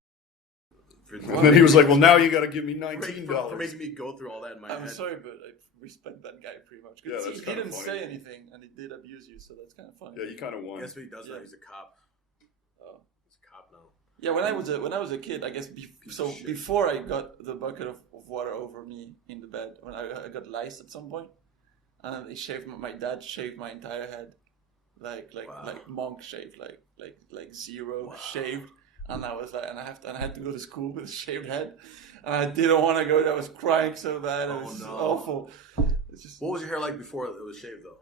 And then he was like, well, now you got to give me $19 for making me go through all that in my head. I'm sorry, but I respect that guy pretty much. Yeah, that's he kind of didn't funny. say anything, and he did abuse you, so that's kind of funny. Yeah, you kind of won. Guess what he does now? He's a cop. Oh. He's a cop Yeah, when I was a kid, I guess. Before I got the bucket of water over me in the bed, when I got lice at some point, and they shaved my dad shaved my entire head, like monk shaved, like zero shaved, and I was like, and I had to go to school with a shaved head, and I didn't want to go. I was crying so bad. It was awful. It's just, what was your hair like before it was shaved though?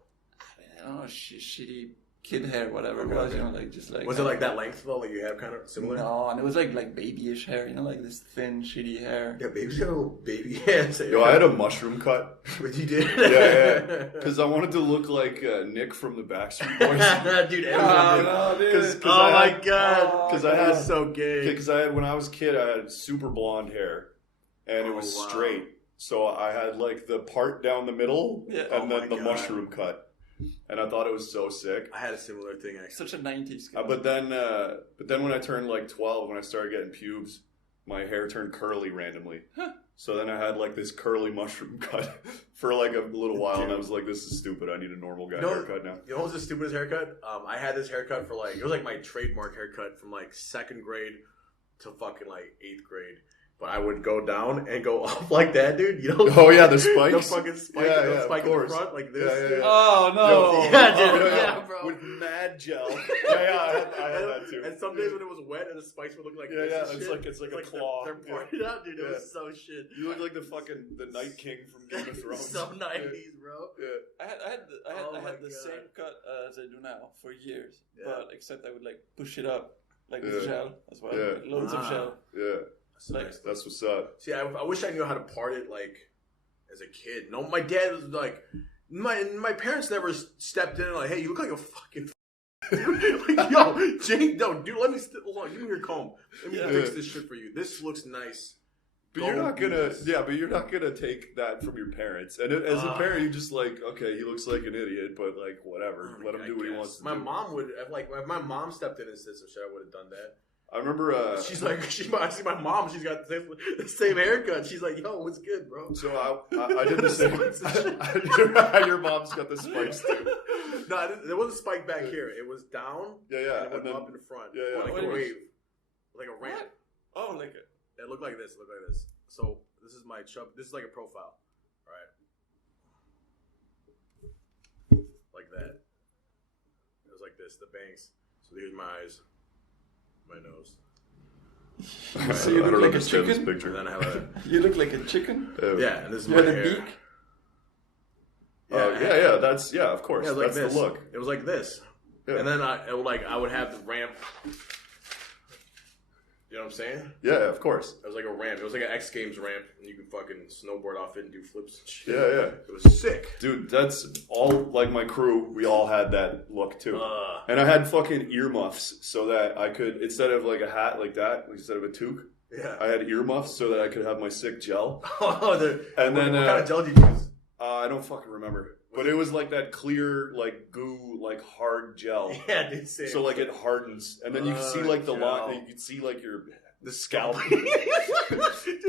I don't know, shitty kid hair, whatever it was, just like... Was it like that length though, like you have kind of similar? No, and it was like babyish hair, like this thin, shitty hair. Yeah, babies got a little baby hair. Yo, I had a mushroom cut. But you did? Yeah. Because I wanted to look like Nick from the Backstreet Boys. Dude, everyone did. Oh my god. Because I had so gay. Because when I was a kid, I had super blonde hair. And it was straight. So I had like the part down the middle and then the mushroom cut. And I thought it was so sick. I had a similar thing actually. Such a 90s kid. But then when I turned like 12, when I started getting pubes, my hair turned curly randomly. So then I had like this curly mushroom cut for like a little while, and I was like, "This is stupid. I need a normal guy haircut now." You know what was the stupidest haircut? I had this haircut for it was like my trademark haircut from like 2nd grade to fucking like 8th grade. But I would go down and go up like that, dude. You know? Oh yeah, the spikes. The fucking spike, the spike in the front, like this. Yeah. Oh no! Yeah, bro. With mad gel. I had that too. And some days when it was wet and the spikes would look like this. Yeah, it's like a claw. They're parted out, dude. It was so shit. You look like the Night King from Game of Thrones. Some 90s, bro. Yeah. I had the same cut as I do now for years, but except I would like push it up like with gel as well. Yeah. Loads of gel. Yeah. That's what's up. See, I wish I knew how to part it like as a kid. No, my dad was like, my parents never stepped in and like, hey, you look like a fucking like, yo, Jake, no, dude, hold on, give me your comb. Let me fix this shit for you. This looks nice. But you're not gonna take that from your parents. And as a parent, you're just like, okay, he looks like an idiot, but like whatever, let him do what he wants to do. My mom would have if my mom stepped in and said some shit, I would have done that. I remember. She's like, I see my mom. She's got the same haircut. She's like, yo, what's good, bro? So I did the same. Your mom's got the spikes too. No, there was a spike back here. It was down. Yeah. And it went up in the front. Yeah. Like a wave, like a ramp. Oh, like it. It looked like this. So this is my chub. This is like a profile, all right? Like that. It was like this. The bangs. So here's my eyes. My nose. So you look like a chicken? And then I have You look like a chicken? yeah, and this is you my had hair. a beak? Yeah, of course. Yeah, like that's this. the look. It was like this. Yeah. And then I would have the ramp. You know what I'm saying? Yeah, of course. It was like a ramp. It was like an X Games ramp, and you could fucking snowboard off it and do flips and shit. Yeah. It was sick. Dude, that's all, like my crew, we all had that look too. And I had fucking earmuffs so that I could, instead of like a hat like that, instead of a toque, I had earmuffs so that I could have my sick gel. What kind of gel did you use? I don't fucking remember. But it was like that clear, like goo, like hard gel. Yeah, dude. So like it hardens, and then you can see like the line. You can see like the scalp. Dude,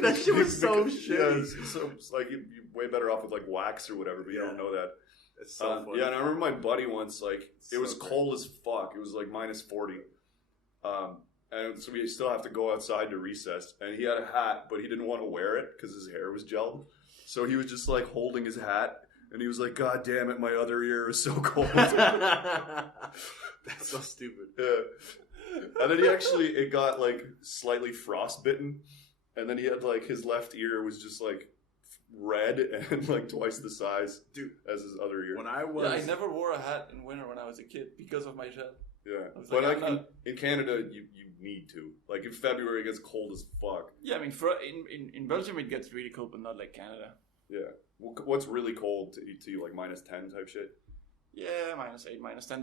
that shit was so shitty. So it's like you're way better off with like wax or whatever, but you don't know that. It's so funny. Yeah, and I remember my buddy once, like it was cold as fuck. It was like -40, and so we still have to go outside to recess. And he had a hat, but he didn't want to wear it because his hair was gelled. So he was just like holding his hat. And he was like, God damn it, my other ear is so cold. That's so stupid. Yeah. And then it got like slightly frostbitten. And then he had like his left ear was just like red and like twice the size as his other ear. When I never wore a hat in winter when I was a kid because of my gel. Yeah. But like in Canada, you need to. Like in February, it gets cold as fuck. Yeah, I mean, in Belgium, it gets really cold, but not like Canada. Yeah. What's really cold to you, like -10 type shit? Yeah, -8, -10.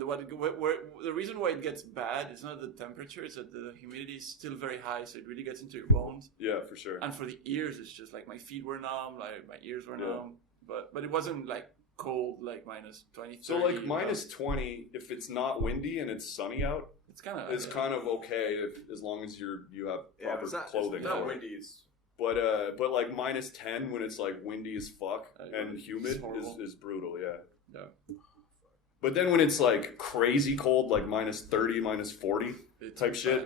The reason why it gets bad is not the temperature; it's that the humidity is still very high, so it really gets into your bones. Yeah, for sure. And for the ears, it's just like my feet were numb, like my ears were numb. But it wasn't like cold, like -20. So like -20, if it's not windy and it's sunny out, it's kind of okay as long as you have proper clothing. It's not windy. But like -10 when it's like windy as fuck and humid is brutal, yeah. But then when it's like crazy cold, like -30, -40 type shit,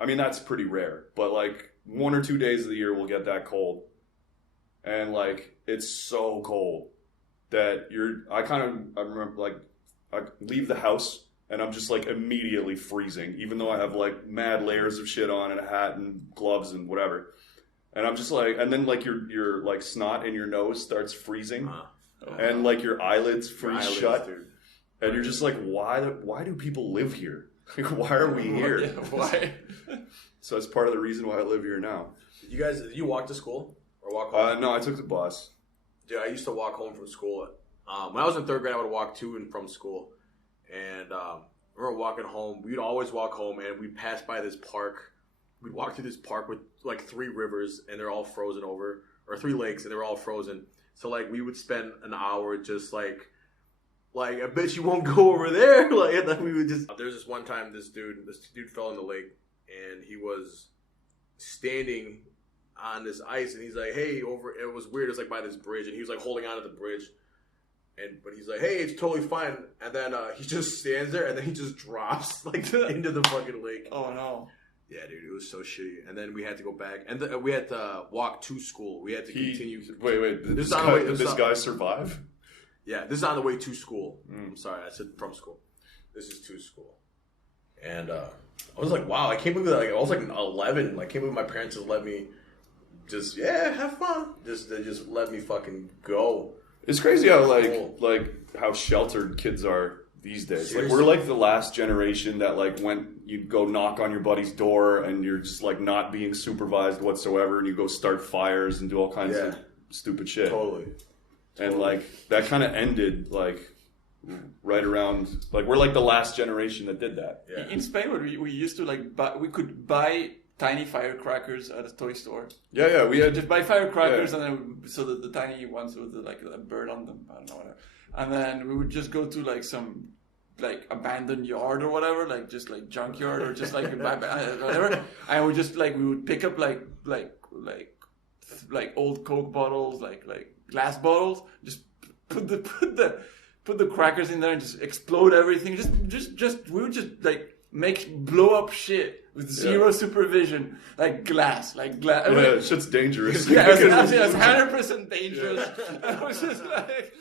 I mean, that's pretty rare. But like 1 or 2 days of the year we'll get that cold. And like it's so cold that I remember like I leave the house and I'm just like immediately freezing, even though I have like mad layers of shit on and a hat and gloves and whatever. And I'm just like, and then like your like snot in your nose starts freezing, and like your eyelids freeze shut, dude. And you're just like, why do people live here? Like, why are we here? Yeah, why? So that's part of the reason why I live here now. Did you walk to school or walk home? No, I took the bus. Dude, I used to walk home from school. When I was in 3rd grade, I would walk to and from school. And we were walking home. We'd always walk home, and we'd pass by this park. We'd walk through this park with like 3 rivers, and they're all frozen over, or 3 lakes, and they're all frozen. So like we would spend an hour just like I bet you won't go over there. Like, and then we would just. There's this one time this dude fell in the lake, and he was standing on this ice, and he's like, "Hey, over." It was weird. It was like by this bridge, and he was like holding on to the bridge. But he's like, "Hey, it's totally fine." And then he just stands there, and then he just drops like into the fucking lake. Oh no! Yeah, dude, it was so shitty. And then we had to go back, and we had to walk to school. We had to continue. Wait, did this guy survive? Yeah, this is on the way to school. I'm sorry, I said from school. This is to school. And I was like, wow, I can't believe that. Like, I was like 11. Like, I can't believe my parents just let me have fun. They just let me fucking go. It's crazy how like how sheltered kids are these days. Seriously? Like we're like the last generation that like when you go knock on your buddy's door and you're just like not being supervised whatsoever, and you go start fires and do all kinds of stupid shit. Totally. And like that kind of ended like right around like we're like the last generation that did that. Yeah. In Spain, we used to like we could buy tiny firecrackers at a toy store. Yeah, we had just buy firecrackers, and then so that the tiny ones with like a bird on them, I don't know, whatever. And then we would just go to like some like abandoned yard or whatever, like just like junkyard or just like whatever, and we would pick up like old Coke bottles, like glass bottles, just put the crackers in there and just explode everything. We would just like blow up shit with zero supervision, like glass. Yeah, shit's dangerous. Yeah, it was 100% dangerous. Yeah. It was just like,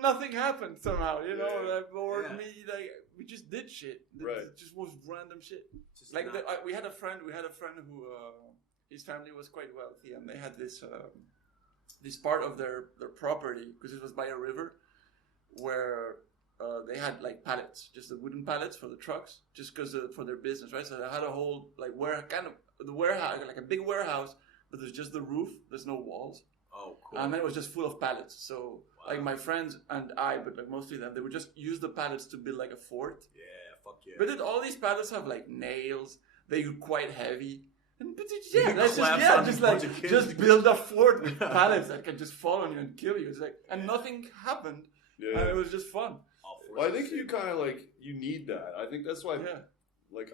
nothing happened somehow, you know. We just did shit. It just was random shit. Like we had a friend who his family was quite wealthy, and they had this part of their property, because it was by a river, where they had like pallets, just the wooden pallets for the trucks, just because for their business, right? So they had a whole like the warehouse, like a big warehouse, but there's just the roof. There's no walls. Oh, cool. And then it was just full of pallets. So like my friends and I, but like mostly them, they would just use the pallets to build like a fort. Yeah, fuck yeah. But then all these pallets have like nails. They're quite heavy. Just build a fort with pallets that can just fall on you and kill you. It's like, and nothing happened. Yeah. And it was just fun. Well, I think you kind of like you need that. I think that's why. Yeah. Like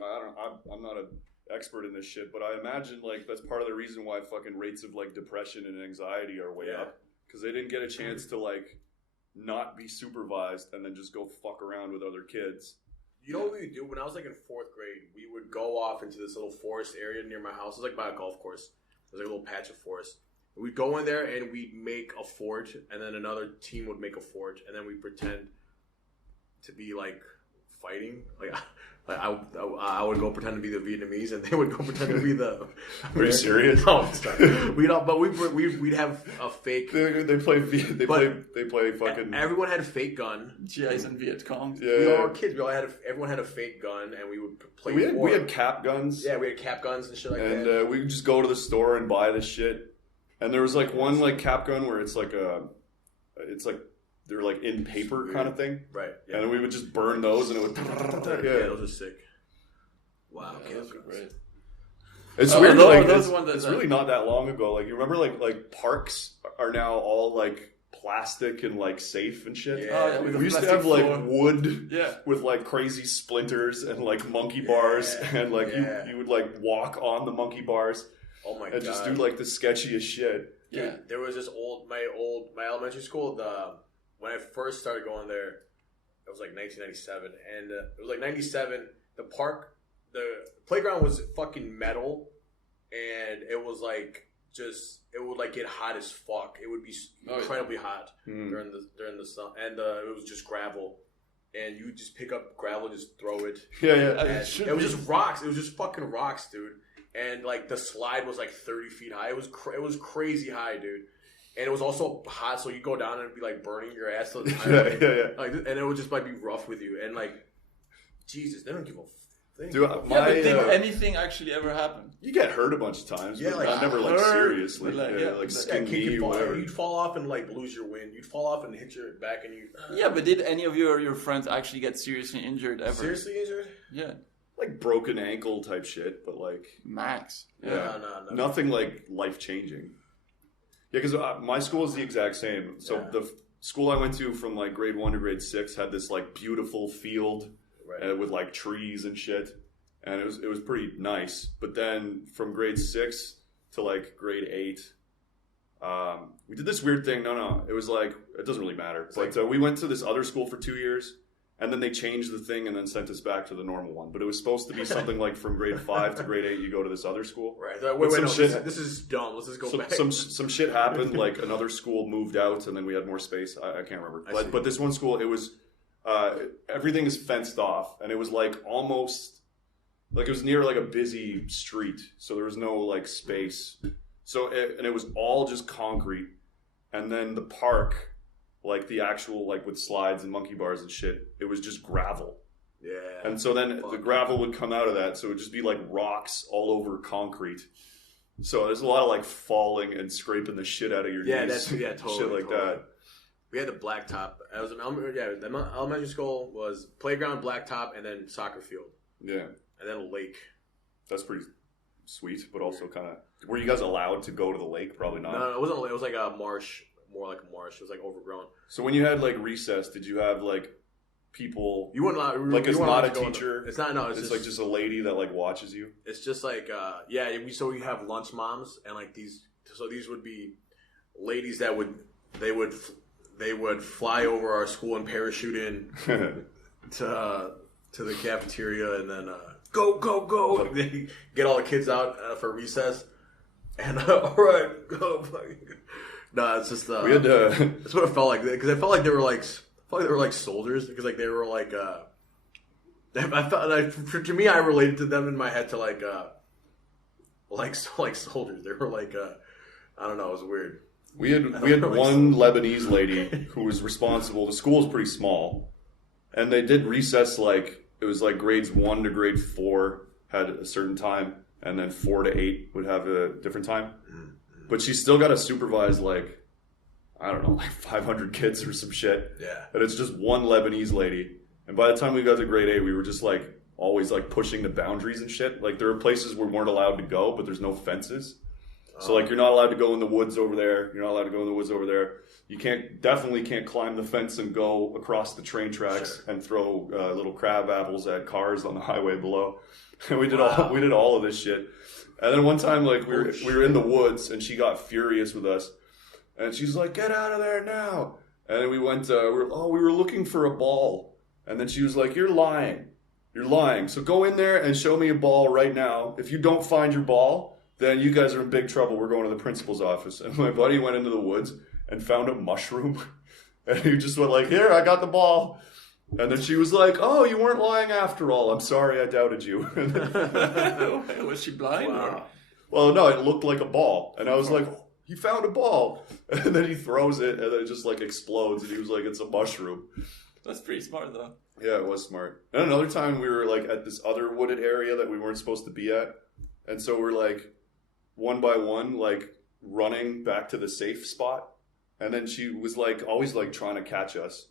I'm not an expert in this shit, but I imagine like that's part of the reason why fucking rates of like depression and anxiety are way up, because they didn't get a chance to like not be supervised and then just go fuck around with other kids. You know what we would do? When I was like in 4th grade, we would go off into this little forest area near my house. It was like by a golf course. There's like a little patch of forest. We'd go in there and we'd make a fort, and then another team would make a fort, and then we'd pretend to be like fighting. Like I would go pretend to be the Vietnamese, and they would go pretend to be the. Are you serious? No, we don't. But we'd have a fake. They play fucking. Everyone had a fake gun. GIs and Viet Cong. Yeah. We all were kids. Everyone had a fake gun, and we would play. We had cap guns. Yeah, we had cap guns and shit like that. And we would just go to the store and buy this shit. And there was like one like cap gun where it's like they're like in paper kind of thing. Right. Yeah. And then we would just burn those, and it would. Yeah, those are sick. Wow. Yeah, those are great. It's weird. It's really not that long ago. Like you remember, like parks are now all like plastic and like safe and shit. Yeah. We used to have like wood with like crazy splinters and like monkey bars, and like you would like walk on the monkey bars. Oh my god! And just do like the sketchiest shit. Dude, there was this my elementary school. When I first started going there, it was like 1997, and it was like 97. The park the playground was fucking metal, and it was like it would like get hot as fuck. It would be incredibly hot during the sun, and it was just gravel. And you just pick up gravel, and just throw it. Yeah. It was just rocks. It was just fucking rocks, dude. And like the slide was like 30 feet high. It was crazy high, dude. And it was also hot, so you go down and it'd be like burning your ass the entire way. Yeah. Like, and it would just like be rough with you. And like, Jesus, they don't give a thing. Dude, but did anything actually ever happen? You get hurt a bunch of times, yeah, but like, not never like seriously. Like, skin knee or whatever. You'd fall off and like lose your wind. You'd fall off and hit your back, and you. Yeah, but did any of your friends actually get seriously injured ever? Seriously injured? Yeah. Like broken ankle type shit, but like max. Yeah. No. Nothing like life changing. Yeah, because my school is the exact same. So the school I went to from like grade 1 to grade 6 had this like beautiful field with like trees and shit, and it was pretty nice. But then from grade 6 to like grade 8, we did this weird thing. No, it was like it doesn't really matter. But we went to this other school for 2 years. And then they changed the thing and then sent us back to the normal one. But it was supposed to be something like from grade 5 to grade 8, you go to this other school. Right. This is dumb. Let's just go back. Some shit happened. Like another school moved out, and then we had more space. I can't remember. But this one school, it was everything is fenced off, and it was like almost like it was near like a busy street, so there was no like space. So it was all just concrete, and then the park. Like the actual, like with slides and monkey bars and shit, it was just gravel. Yeah. And so then the gravel would come out of that, so it would just be like rocks all over concrete. So there's a lot of like falling and scraping the shit out of your knees. Totally. Shit like that. We had the blacktop. The elementary school was playground, blacktop, and then soccer field. Yeah. And then a lake. That's pretty sweet, but also kind of. Were you guys allowed to go to the lake? Probably not. No, it wasn't a lake. It was like a marsh. More like a marsh. It was like overgrown. So when you had like recess, did you have like people? You weren't allowed. Like it's not a teacher. It's not. No, it's like just a lady that like watches you. It's just like we have lunch moms and like these. So these would be ladies that would fly over our school and parachute in to the cafeteria and then go. They get all the kids out for recess and all right go. No, it's just we had that's what it felt like because I felt like they were like soldiers because like they were like I felt like, to me I related to them in my head to like soldiers. They were like I don't know, it was weird. We had one Lebanese lady who was responsible. The school was pretty small, and they did recess like it was like grades 1 to grade 4 had a certain time, and then 4 to 8 would have a different time. But she still got to supervise like, I don't know, like 500 kids or some shit. Yeah. And it's just one Lebanese lady. And by the time we got to grade 8, we were just like always like pushing the boundaries and shit. Like there were places we weren't allowed to go, but there's no fences. So like you're not allowed to go in the woods over there. You're not allowed to go in the woods over there. You definitely can't climb the fence and go across the train tracks and throw little crab apples at cars on the highway below. And we did all of this shit. And then one time, like we were in the woods, and she got furious with us, and she's like, "Get out of there now!" And then we went. We were looking for a ball, and then she was like, "You're lying. You're lying. So go in there and show me a ball right now. If you don't find your ball, then you guys are in big trouble. We're going to the principal's office." And my buddy went into the woods and found a mushroom, and he just went like, "Here, I got the ball." And then she was like, "Oh, you weren't lying after all. I'm sorry I doubted you." Was she blind? Wow. Well, no, it looked like a ball. And I was like, "He found a ball." And then he throws it, and then it just like explodes. And he was like, "It's a mushroom." That's pretty smart, though. Yeah, it was smart. And another time we were like at this other wooded area that we weren't supposed to be at. And so we're like one by one, like running back to the safe spot. And then she was like always like trying to catch us.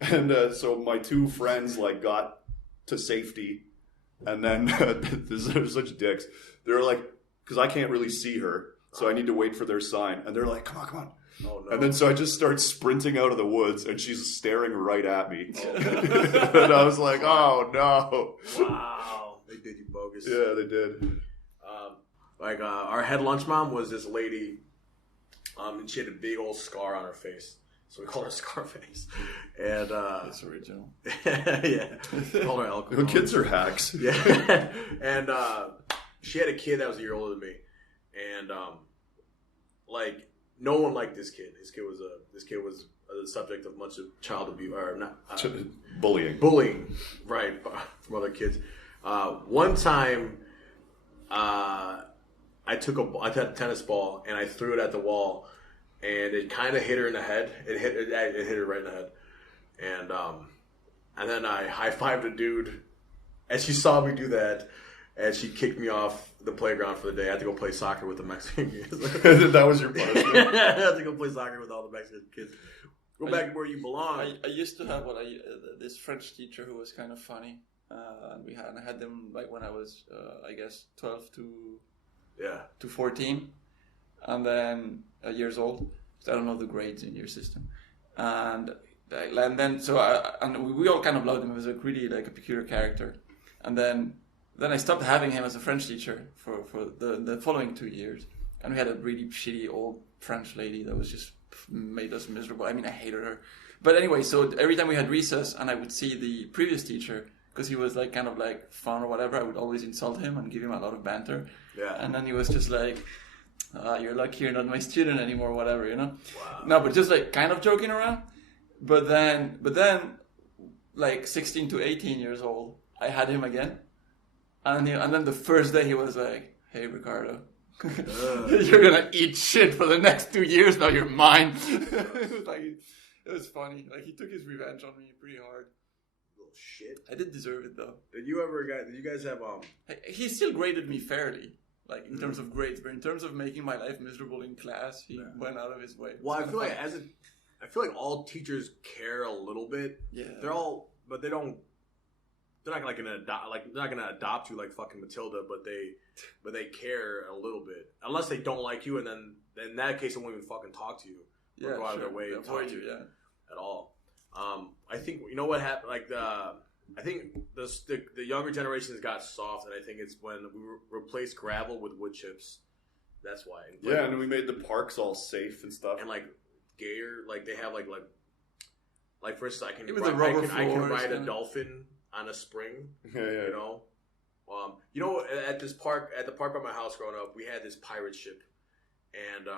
And so my two friends like got to safety. And then they're such dicks. They're like, because I can't really see her. So I need to wait for their sign. And they're like, come on. Oh, no. And then so I just start sprinting out of the woods, and she's staring right at me. And I was like, oh no. Wow. They did you bogus. Yeah, they did. Our head lunch mom was this lady, and she had a big old scar on her face. So we called her Scarface. And It's original. yeah, we called her Al Capone. Kids are hacks. Yeah, and she had a kid that was a year older than me, and like no one liked this kid. This kid was the subject of much of child abuse or not bullying, right, from other kids. One time, I had a tennis ball and I threw it at the wall, and it kind of hit her in the head. It hit her right in the head, and then I high-fived a dude, and she saw me do that, and she kicked me off the playground for the day. I had to go play soccer with the Mexican kids. That was your punishment? I had to go play soccer with all the Mexican kids. Go back to where you belong. I used to have this French teacher who was kind of funny, and I had them like when I was I guess 12 to 14, and then years old. So I don't know the grades in your system, and then we all kind of loved him. He was a really like a peculiar character, and then I stopped having him as a French teacher for the following 2 years, and we had a really shitty old French lady that was just made us miserable. I mean, I hated her. But anyway, so every time we had recess and I would see the previous teacher, because he was like kind of like fun or whatever, I would always insult him and give him a lot of banter. Yeah. And then he was just like, you're lucky you're not my student anymore, whatever, you know? Wow. No, but just like kind of joking around. But then like 16 to 18 years old, I had him again. And then the first day he was like, hey, Ricardo, you're gonna eat shit for the next 2 years. Now you're mine. It was funny. Like he took his revenge on me pretty hard. Little shit. I did deserve it though. Did you guys have He still graded me fairly, like in terms of grades, but in terms of making my life miserable in class, he went out of his way. Well, I feel like all teachers care a little bit. Yeah. But they don't. They're not gonna adopt you like fucking Matilda, but they care a little bit. Unless they don't like you, and then in that case, they won't even fucking talk to you or go out of their way to talk to you at all. I think you know what happened. Like I think the younger generations got soft, and I think it's when we replaced gravel with wood chips. That's why. Yeah, and we made the parks all safe and stuff, and like gayer. Like they have like for instance, I can ride a dolphin on a spring, you know. At the park by my house growing up, we had this pirate ship, and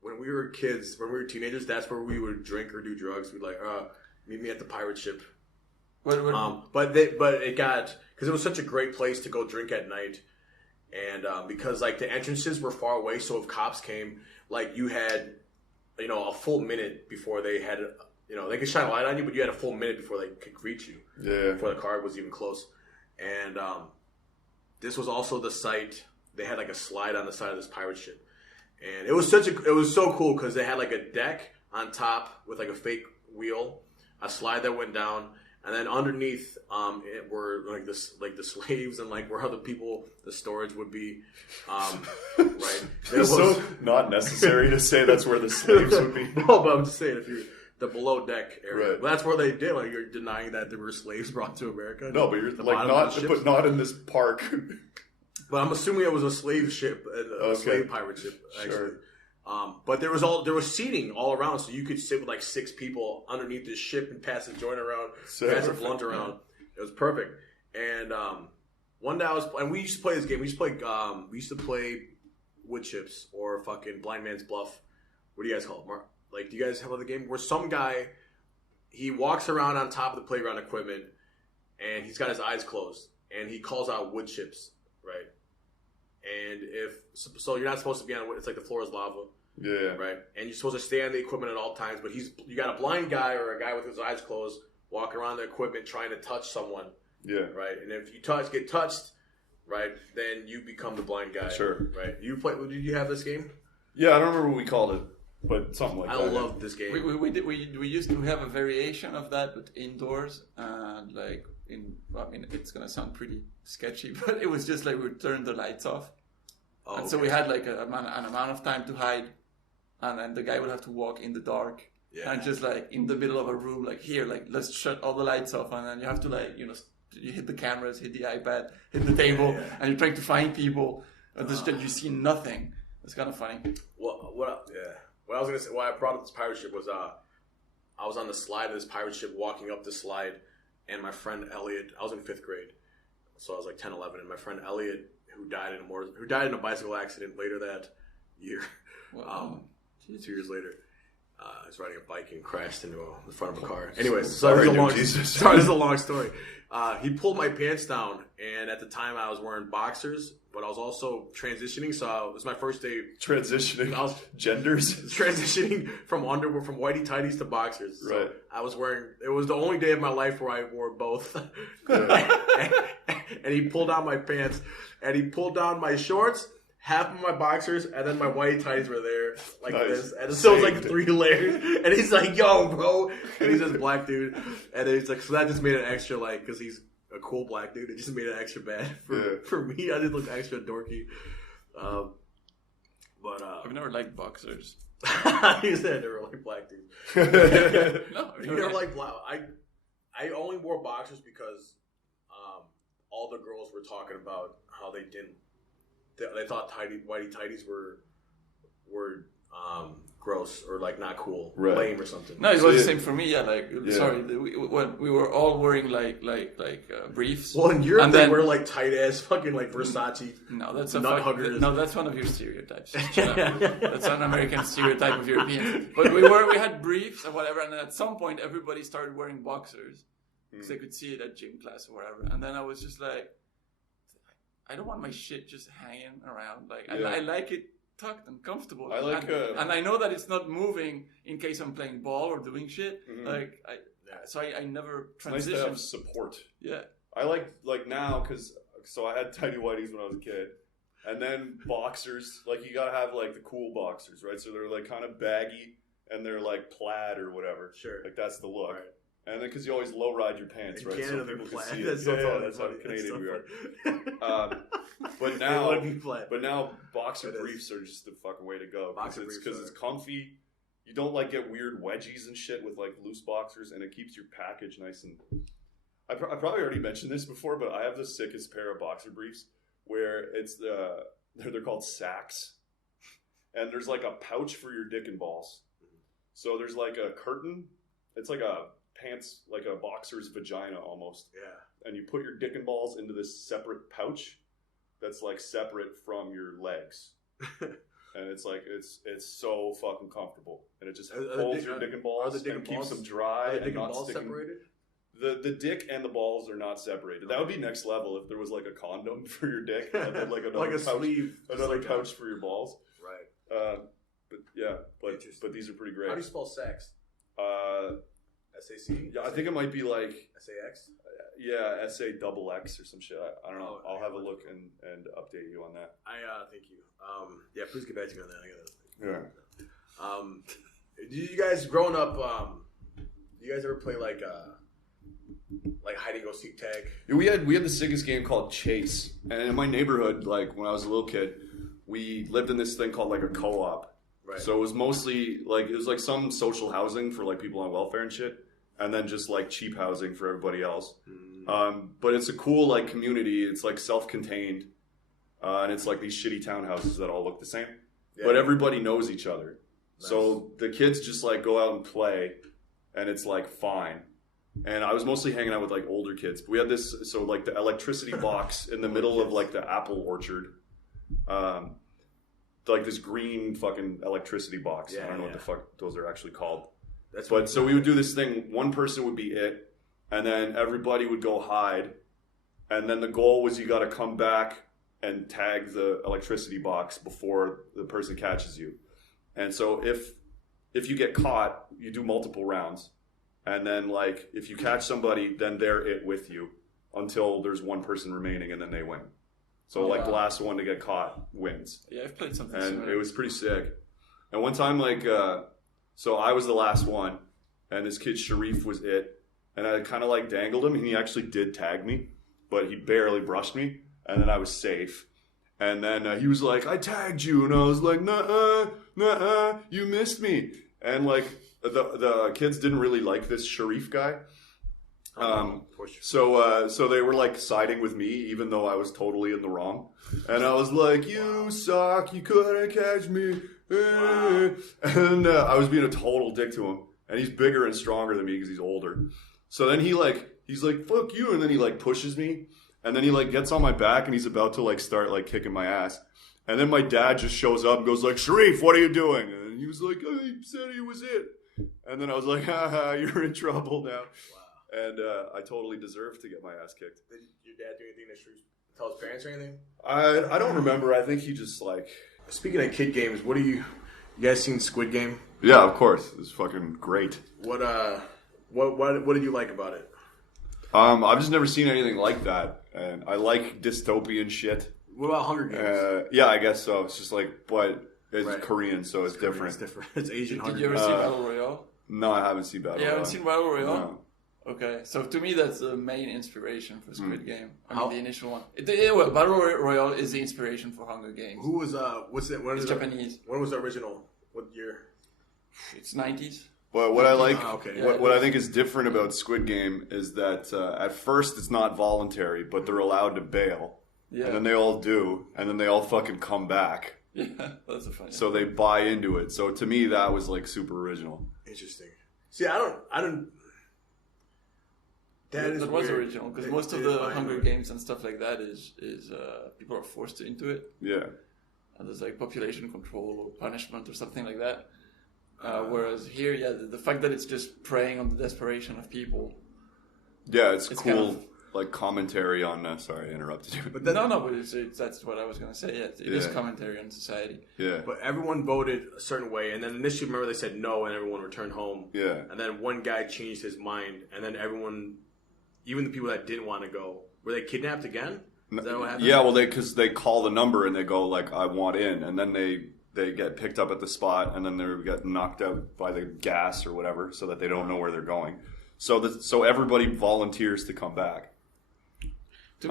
when we were kids, when we were teenagers, that's where we would drink or do drugs. We'd like, meet me at the pirate ship. But it got, because it was such a great place to go drink at night, and because like the entrances were far away, so if cops came, like you had, a full minute before they had. They could shine a light on you, but you had a full minute before they could greet you. Yeah. Before the car was even close. And this was also the site. They had like a slide on the side of this pirate ship. And it was so cool because they had like a deck on top with like a fake wheel, a slide that went down, and then underneath it were like the slaves and like where other people, the storage would be. Right. It's so not necessary to say that's where the slaves would be. No, but I'm just saying the below deck area. Right. Well, that's where they did. Like you're denying that there were slaves brought to America. No, but you're like not in this park. But I'm assuming it was a slave ship, a slave pirate ship. Actually. Sure. But there was seating all around, so you could sit with like 6 people underneath this ship and pass a joint around, pass a blunt around. It was perfect. And one day we used to play this game. We used to play wood chips or fucking blind man's bluff. What do you guys call it? Like, do you guys have other game where some guy, he walks around on top of the playground equipment, and he's got his eyes closed, and he calls out wood chips, right? And so you're not supposed to be on, it's like the floor is lava. Yeah. Right? And you're supposed to stay on the equipment at all times, but you got a blind guy or a guy with his eyes closed walking around the equipment trying to touch someone. Yeah. Right? And if you get touched, right, then you become the blind guy. Sure. Right? Did you have this game? Yeah, I don't remember what we called it. But something like that. I love this game. We used to have a variation of that, but indoors, and it's gonna sound pretty sketchy, but it was just like we would turn the lights off, and so we had like an amount of time to hide, and then the guy would have to walk in the dark, and just like in the middle of a room, like here, like let's shut all the lights off, and then you have to you hit the cameras, hit the iPad, hit the table, and you're trying to find people, and you see nothing. It's kind of funny. What I was gonna say, why I brought up this pirate ship was I was on the slide of this pirate ship walking up the slide, and my friend Elliot, I was in 5th grade, so I was like 10, 11, and my friend Elliot, who died in a bicycle accident later that year, 2 years later. I was riding a bike and crashed into the front of a car. Anyways, this is a long story. He pulled my pants down, and at the time I was wearing boxers, but I was also transitioning. So it was my first day transitioning. I was genders transitioning from underwear, from whitey tighties to boxers. So right. I was wearing. It was the only day of my life where I wore both. And he pulled down my pants, and he pulled down my shorts. Half of my boxers, and then my white tights were there, like this. And so it was like 3 layers. And he's like, yo, bro. And he's this black dude. And he's like, so that just made it extra, like, because he's a cool black dude. It just made it extra bad for me. I just looked extra dorky. I've never liked boxers. He said I never liked black dudes. No, you never liked black. I only wore boxers because all the girls were talking about how they thought whitey tighties were gross or like not cool, lame or something. No, it was the same for me. Yeah, sorry, when we were all wearing like briefs. Well, in Europe they wear like tight ass fucking like Versace. No, that's nut huggers. No, that's one of your stereotypes. That's an American stereotype of Europeans. But we had briefs and whatever, and at some point everybody started wearing boxers because they could see it at gym class or whatever. And then I was just like, I don't want my shit just hanging around. I like it tucked and comfortable. And I know that it's not moving in case I'm playing ball or doing shit. Mm-hmm. So I never transition. It's nice to have support. Yeah. I like now because I had tidy whities when I was a kid, and then boxers. Like you gotta have like the cool boxers, right? So they're like kind of baggy and they're like plaid or whatever. Sure. Like that's the look. Right. And then because you always low ride your pants, right? Canada, so people can plaid. see it. That's how Canadian we are. But now boxer briefs are just the fucking way to go because it's comfy. You don't like get weird wedgies and shit with like loose boxers, and it keeps your package nice and. I probably already mentioned this before, but I have the sickest pair of boxer briefs where it's they're called sacks, and there's like a pouch for your dick and balls. So there's like a curtain. It's like a pants, like a boxer's vagina almost. Yeah. And you put your dick and balls into this separate pouch that's like separate from your legs. And it's like it's so fucking comfortable. And it just holds your dick and balls and keeps them dry and not sticking. Separated? The dick and the balls are not separated. That would be next level if there was like a condom for your dick and then like another like a pouch, sleeve, another pouch for your balls. Right. But these are pretty great. How do you spell sex? SAC? Yeah, I think it might be like SAX. Yeah, SAXX or some shit. I don't know. I'll have a look and update you on that. Thank you. Yeah, please get back to me on that. Yeah. Do you guys growing up? Do you guys ever play like hide and go seek tag? Yeah, we had the sickest game called Chase, and in my neighborhood, like when I was a little kid, we lived in this thing called like a co-op. Right. So it was mostly like some social housing for like people on welfare and shit, and then just like cheap housing for everybody else. But it's a cool like community. It's like self-contained, and it's like these shitty townhouses that all look the same, but everybody knows each other. Nice. So the kids just like go out and play, and it's like fine. And I was mostly hanging out with like older kids. But we had this, so like the electricity box in the middle of like the apple orchard. Like this green fucking electricity box. I don't know what the fuck those are actually called. So we would do this thing. One person would be it, and then everybody would go hide. And then the goal was you got to come back and tag the electricity box before the person catches you. And so if you get caught, you do multiple rounds. And then like if you catch somebody, then they're it with you until there's one person remaining, and then they win. So the last one to get caught wins. Yeah, I've played something similar. It was pretty sick. And one time so I was the last one, and this kid Sharif was it, and I kind of like dangled him, and he actually did tag me, but he barely brushed me, and then I was safe. And then he was like, I tagged you, and I was like, nuh-uh, you missed me. And like the kids didn't really like this Sharif guy. So they were like siding with me, even though I was totally in the wrong. And I was like, you suck, you couldn't catch me. Wow. And I was being a total dick to him. and he's bigger and stronger than me because he's older. So then he's like, fuck you, and then he like pushes me, and then he like gets on my back, and he's about to like start like kicking my ass, and then my dad just shows up and goes like, Sharif, what are you doing? And he was like, he said he was it, and then I was like, haha, you're in trouble now. Wow. And I totally deserved to get my ass kicked. Did your dad do anything to tell his parents or anything? I don't remember. I think he just like. Speaking of kid games, what do you guys seen Squid Game? Yeah, of course. It's fucking great. What did you like about it? I've just never seen anything like that, and I like dystopian shit. What about Hunger Games? Yeah, I guess so. It's just like, but it's Right. Korean, so it's different. It's different. It's Asian Hunger Did you ever Games. see Battle Royale? No, I haven't seen Battle You Royale. haven't seen Battle Royale? No. Okay, so to me that's the main inspiration for Squid Game. I How- mean, the initial one. Well, Battle Royale is the inspiration for Hunger Games. Who was what's it? When It's is it? Japanese. When was the original? What year? It's 90s. But what I like, okay. what I think is different about Squid Game is that at first it's not voluntary, but they're allowed to bail, Yeah. and then they all do, and then they all fucking come back. Yeah, that's a funny. So they buy into it. So to me, that was like super original. Interesting. See, I don't. That was weird. original because It- most of it the is Hunger weird. Games and stuff like that is people are forced into it, Yeah. and there's like population control or punishment or something like that. Whereas here, yeah, the fact that it's just preying on the desperation of people. Yeah, it's It's cool, kind of- like commentary on. Sorry, I interrupted you. But But that's what I was gonna say. Yeah, it is Yeah. commentary on society. Yeah, But everyone voted a certain way, and then initially, remember, they said no, and everyone returned home. yeah. And then one guy changed his mind, and then everyone, even the people that didn't want to go, were they kidnapped again? Is that what happened? Yeah, well, because they call the number and they go like, "I want in," and then they get picked up at the spot, and then they get knocked out by the gas or whatever, so that they don't know where they're going. So everybody volunteers to come back. To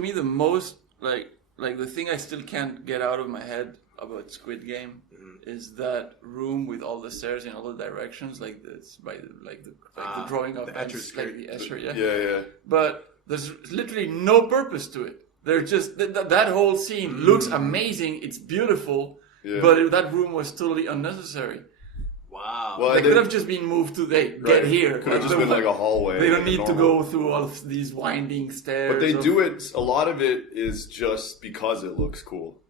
me, the most like the thing I still can't get out of my head about Squid Game is that room with all the stairs in all the directions, like this the drawing of the Escher's like the Escher, yeah. Yeah. But there's literally no purpose to it. They're just that whole scene looks amazing. It's beautiful, Yeah. but that room was totally unnecessary. Wow. Well, They could have just been moved to get here. Could have just been like a hallway. They don't like a need to normal- go through all of these winding stairs. But they do it. A lot of it is just because it looks cool.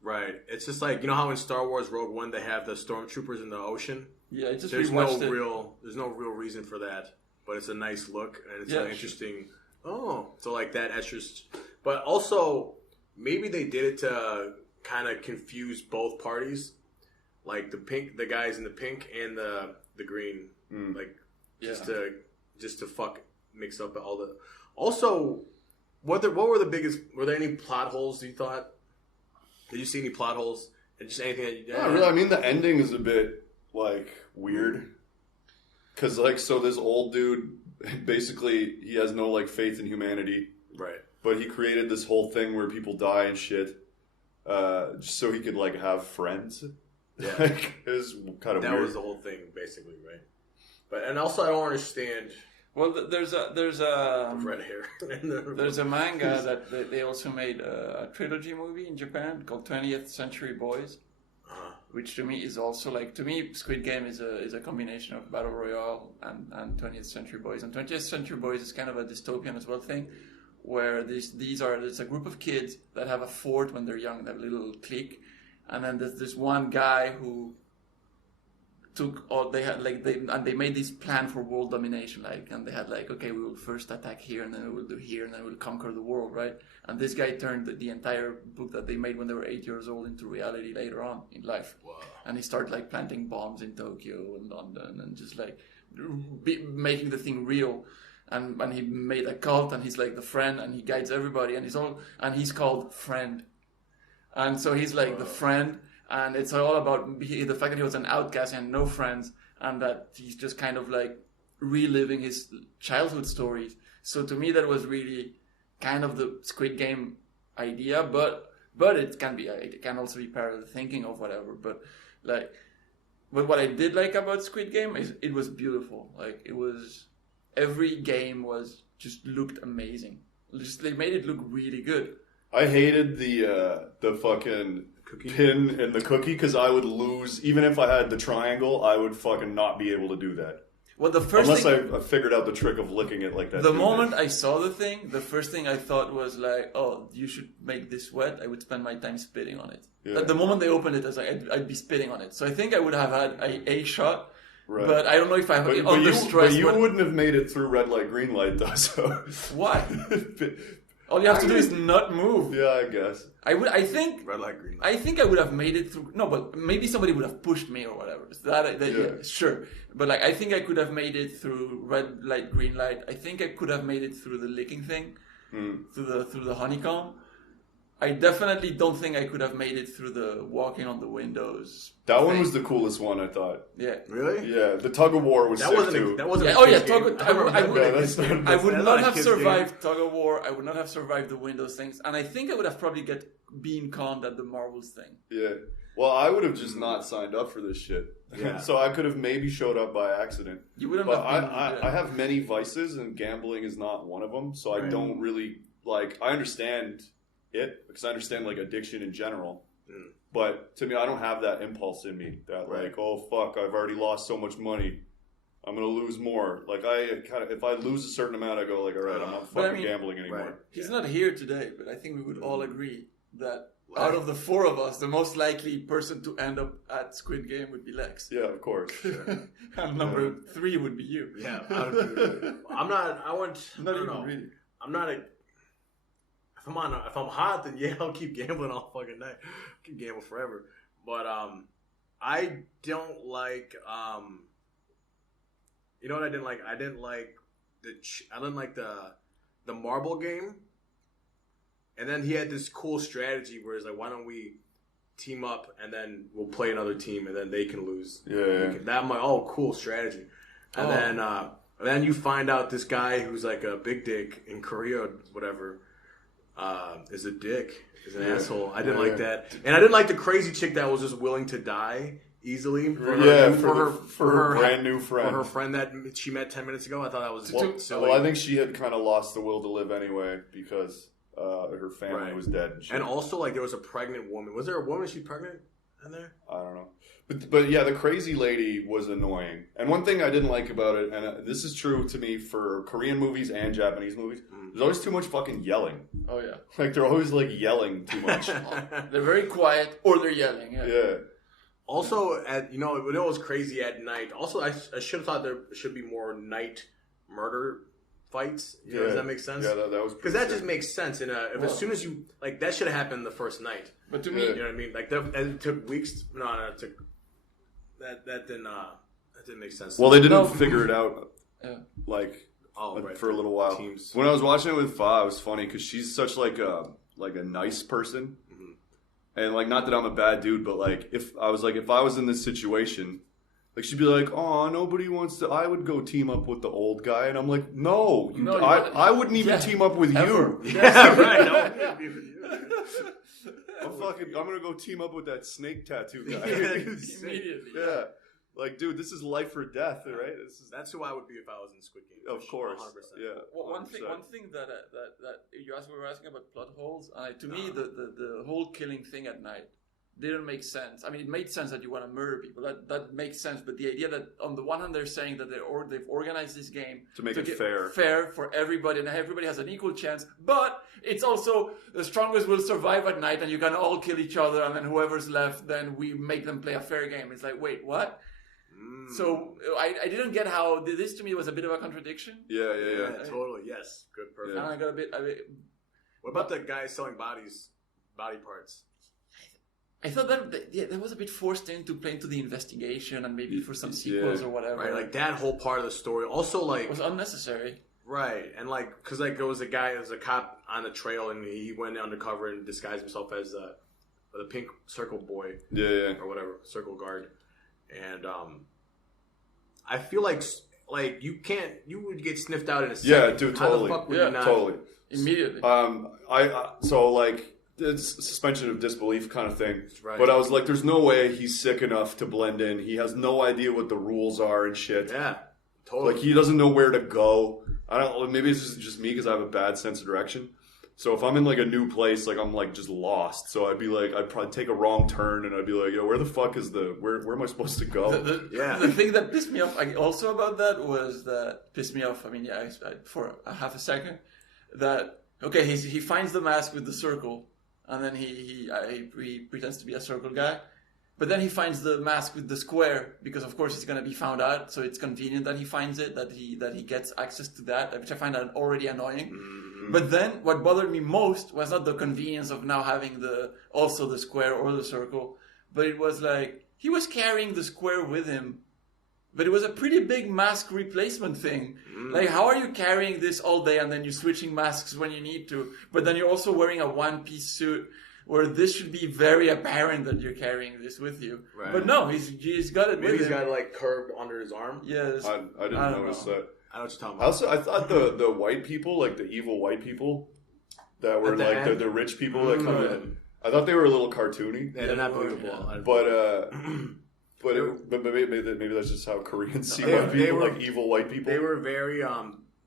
Right. It's just like, you know how in Star Wars Rogue One they have the stormtroopers in the ocean? Yeah, I just There's rewatched no it. there's no real reason for that, but it's a nice look and it's Yeah, an interesting. Oh, so like that Escher's, but also maybe they did it to kind of confuse both parties, like the guys in the pink and the green, like just to fuck mix up all the. Also, were there any plot holes you thought? Did you see any plot holes? And just anything that you Not really. I mean, the ending is a bit like weird. Because like, so this old dude, basically, he has no like faith in humanity. Right. But he created this whole thing where people die and shit, just so he could like have friends. Yeah. Like, it was kind of That weird. was the whole thing, basically, right? But and also, I don't understand Well, there's a red hair. there's a manga that they also made a trilogy movie in Japan called 20th Century Boys, which to me is also like, to me Squid Game is a combination of Battle Royale and 20th Century Boys. And 20th Century Boys is kind of a dystopian as well thing, where there's a group of kids that have a fort when they're young, they have a little clique, and then there's this one guy who took all they made this plan for world domination, like, and they had like, okay, we will first attack here, and then we will do here, and then we'll conquer the world, right? And this guy turned the entire book that they made when they were 8 years old into reality later on in life. Wow. And he started like planting bombs in Tokyo and London, and just like making the thing real. And he made a cult, and he's like the friend, and he guides everybody, and he's called Friend. And so he's like the friend, and it's all about the fact that he was an outcast and no friends, and that he's just kind of like reliving his childhood stories. So to me, that was really kind of the Squid Game idea, but it can also be parallel thinking of whatever. But what I did like about Squid Game is it was beautiful. Like, it was, every game was just looked amazing. Just they made it look really good. I hated the fucking pin in the cookie because I would lose. Even if I had the triangle, I would fucking not be able to do that. Well, the first Unless thing, I figured out the trick of licking it like that. the moment I saw the thing, the first thing I thought was like, oh, you should make this wet. I would spend my time spitting on it. Yeah. The moment they opened it, I was like, I'd be spitting on it. So I think I would have had a shot, Right. but I don't know if I But under stress. you wouldn't have made it through red light, green light, though. So Why? All you have to do is not move. Yeah, I guess. I think Red light, green light. I think I would have made it through. No, but maybe somebody would have pushed me or whatever. So yeah, sure. But like, I think I could have made it through red light, green light. I think I could have made it through the licking thing, through the honeycomb. I definitely don't think I could have made it through the walking on the windows. That one was the coolest one, I thought. Yeah. Really? Yeah, the tug of war was sick too. That wasn't. Yeah, A yeah, kid's game. I would not have kid's survived tug of war. I would not have survived the windows things, and I think I would have probably been conned at the marbles thing. Yeah. Well, I would have just not signed up for this shit. Yeah. So I could have maybe showed up by accident. You wouldn't But have. I have many vices, and gambling is not one of them. So I don't really like. I understand it because I understand like addiction in general. But to me, I don't have that impulse in me that like, oh fuck, I've already lost so much money, I'm gonna lose more. Like I kind of, if I lose a certain amount, I go like, all right, I'm not fucking gambling anymore. Right. He's not here today, but I think we would all agree that out of the four of us, the most likely person to end up at Squid Game would be Lex. Yeah, of course. And number 3 would be you. Yeah, I'm not. I wouldn't. Not I don't even know. really. I'm not a. If I'm hot, then yeah, I'll keep gambling all fucking night. Keep gambling forever. But I don't like. You know what I didn't like? I didn't like the marble game. And then he had this cool strategy where he's like, why don't we team up and then we'll play another team and then they can lose. Yeah. That I'm like, oh, cool strategy. And then you find out this guy who's like a big dick in Korea or whatever is a dick, is an asshole. I didn't like that. And I didn't like the crazy chick that was just willing to die easily for her brand new friend. For her friend that she met 10 minutes ago. I thought that was silly. Well, I think she had kind of lost the will to live anyway because her family was dead. And also, like, there was a pregnant woman. Was there a woman? She's pregnant in there? I don't know. But yeah, the crazy lady was annoying. And one thing I didn't like about it, and this is true to me for Korean movies and Japanese movies, there's always too much fucking yelling. Oh, yeah. Like, they're always, like, yelling too much. They're very quiet or they're yelling. Yeah. Also, it was crazy at night. Also, I should have thought there should be more night murder fights. Does that make sense? Yeah, that was because that just makes sense. As soon as you like, that should have happened the first night. But to me, you know what I mean? Like it took weeks. No, it took that didn't make sense. Well, they didn't figure it out. Like right, for a little while. Teams. When I was watching it with Fa, it was funny because she's such like a nice person. And, like, not that I'm a bad dude, but, like, if I was in this situation, like, she'd be like, oh, nobody wants to, I would go team up with the old guy. And I'm like, no, I wouldn't even team up with you. Yeah, right. I'm going to go team up with that snake tattoo guy. Immediately. Yeah. Like, dude, this is life or death, right? That's who I would be if I was in Squid Game. Of course. 100%. Yeah. Well, one thing that you were asking about plot holes. To me, the whole killing thing at night didn't make sense. I mean, it made sense that you want to murder people. That makes sense. But the idea that on the one hand they're saying that they've organized this game to make it fair for everybody, and everybody has an equal chance. But it's also the strongest will survive at night, and you can all kill each other, and then whoever's left, then we make them play a fair game. It's like, wait, what? So I didn't get how this to me was a bit of a contradiction. Yeah. Totally. Yes. Good. Perfect. And I got a bit. What about the guy selling body parts? I thought that was a bit forced into play into the investigation and maybe for some sequels or whatever. Right, like that whole part of the story. Also, like, it was unnecessary. Right, and like, cause like there was a cop on the trail and he went undercover and disguised himself as the pink circle boy. Yeah. Or whatever, circle guard. And I feel like you would get sniffed out in a second. Yeah, dude, How totally. the fuck would you not? Totally. Immediately. So like it's suspension of disbelief kind of thing. Right. But I was like, there's no way he's sick enough to blend in. He has no idea what the rules are and shit. Yeah, totally. Like he doesn't know where to go. I don't. Maybe it's just me because I have a bad sense of direction. So if I'm in like a new place, like I'm like just lost. So I'd probably take a wrong turn, and I'd be like, yo, where the fuck is where am I supposed to go? The thing that pissed me off also about that was pissed me off. I mean, I for a half a second, he finds the mask with the circle, and then he pretends to be a circle guy. But then he finds the mask with the square because, of course, it's going to be found out. So it's convenient that he finds it, that he gets access to that, which I find already annoying. Mm-hmm. But then what bothered me most was not the convenience of now having also the square or the circle, but it was like he was carrying the square with him. But it was a pretty big mask replacement thing. Mm. Like, how are you carrying this all day and then you're switching masks when you need to? But then you're also wearing a one-piece suit where this should be very apparent that you're carrying this with you. Right. But no, he's got it with him. Maybe he's got it like curved under his arm. Yes. I didn't notice that. I know what you're talking about. Also, I thought the white people, like the evil white people that were like the rich people that come in, I thought they were a little cartoony. Yeah, they're not believable. Yeah. But maybe that's just how Koreans see white people, like evil white people. They were very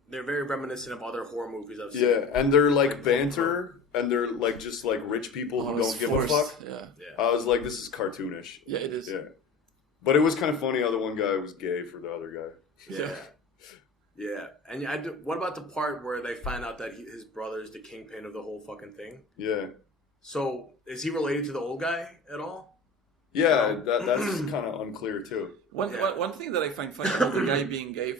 they're very reminiscent of other horror movies I've seen. Yeah, and they're like banter, and they're like just like rich people who don't give a fuck. Yeah. I was like, this is cartoonish. Yeah, it is. Yeah, but it was kind of funny how the one guy was gay for the other guy. Yeah. Yeah, and what about the part where they find out that his brother is the kingpin of the whole fucking thing? Yeah. So, is he related to the old guy at all? Yeah, that's kind of unclear too. One thing that I find funny about the guy being gay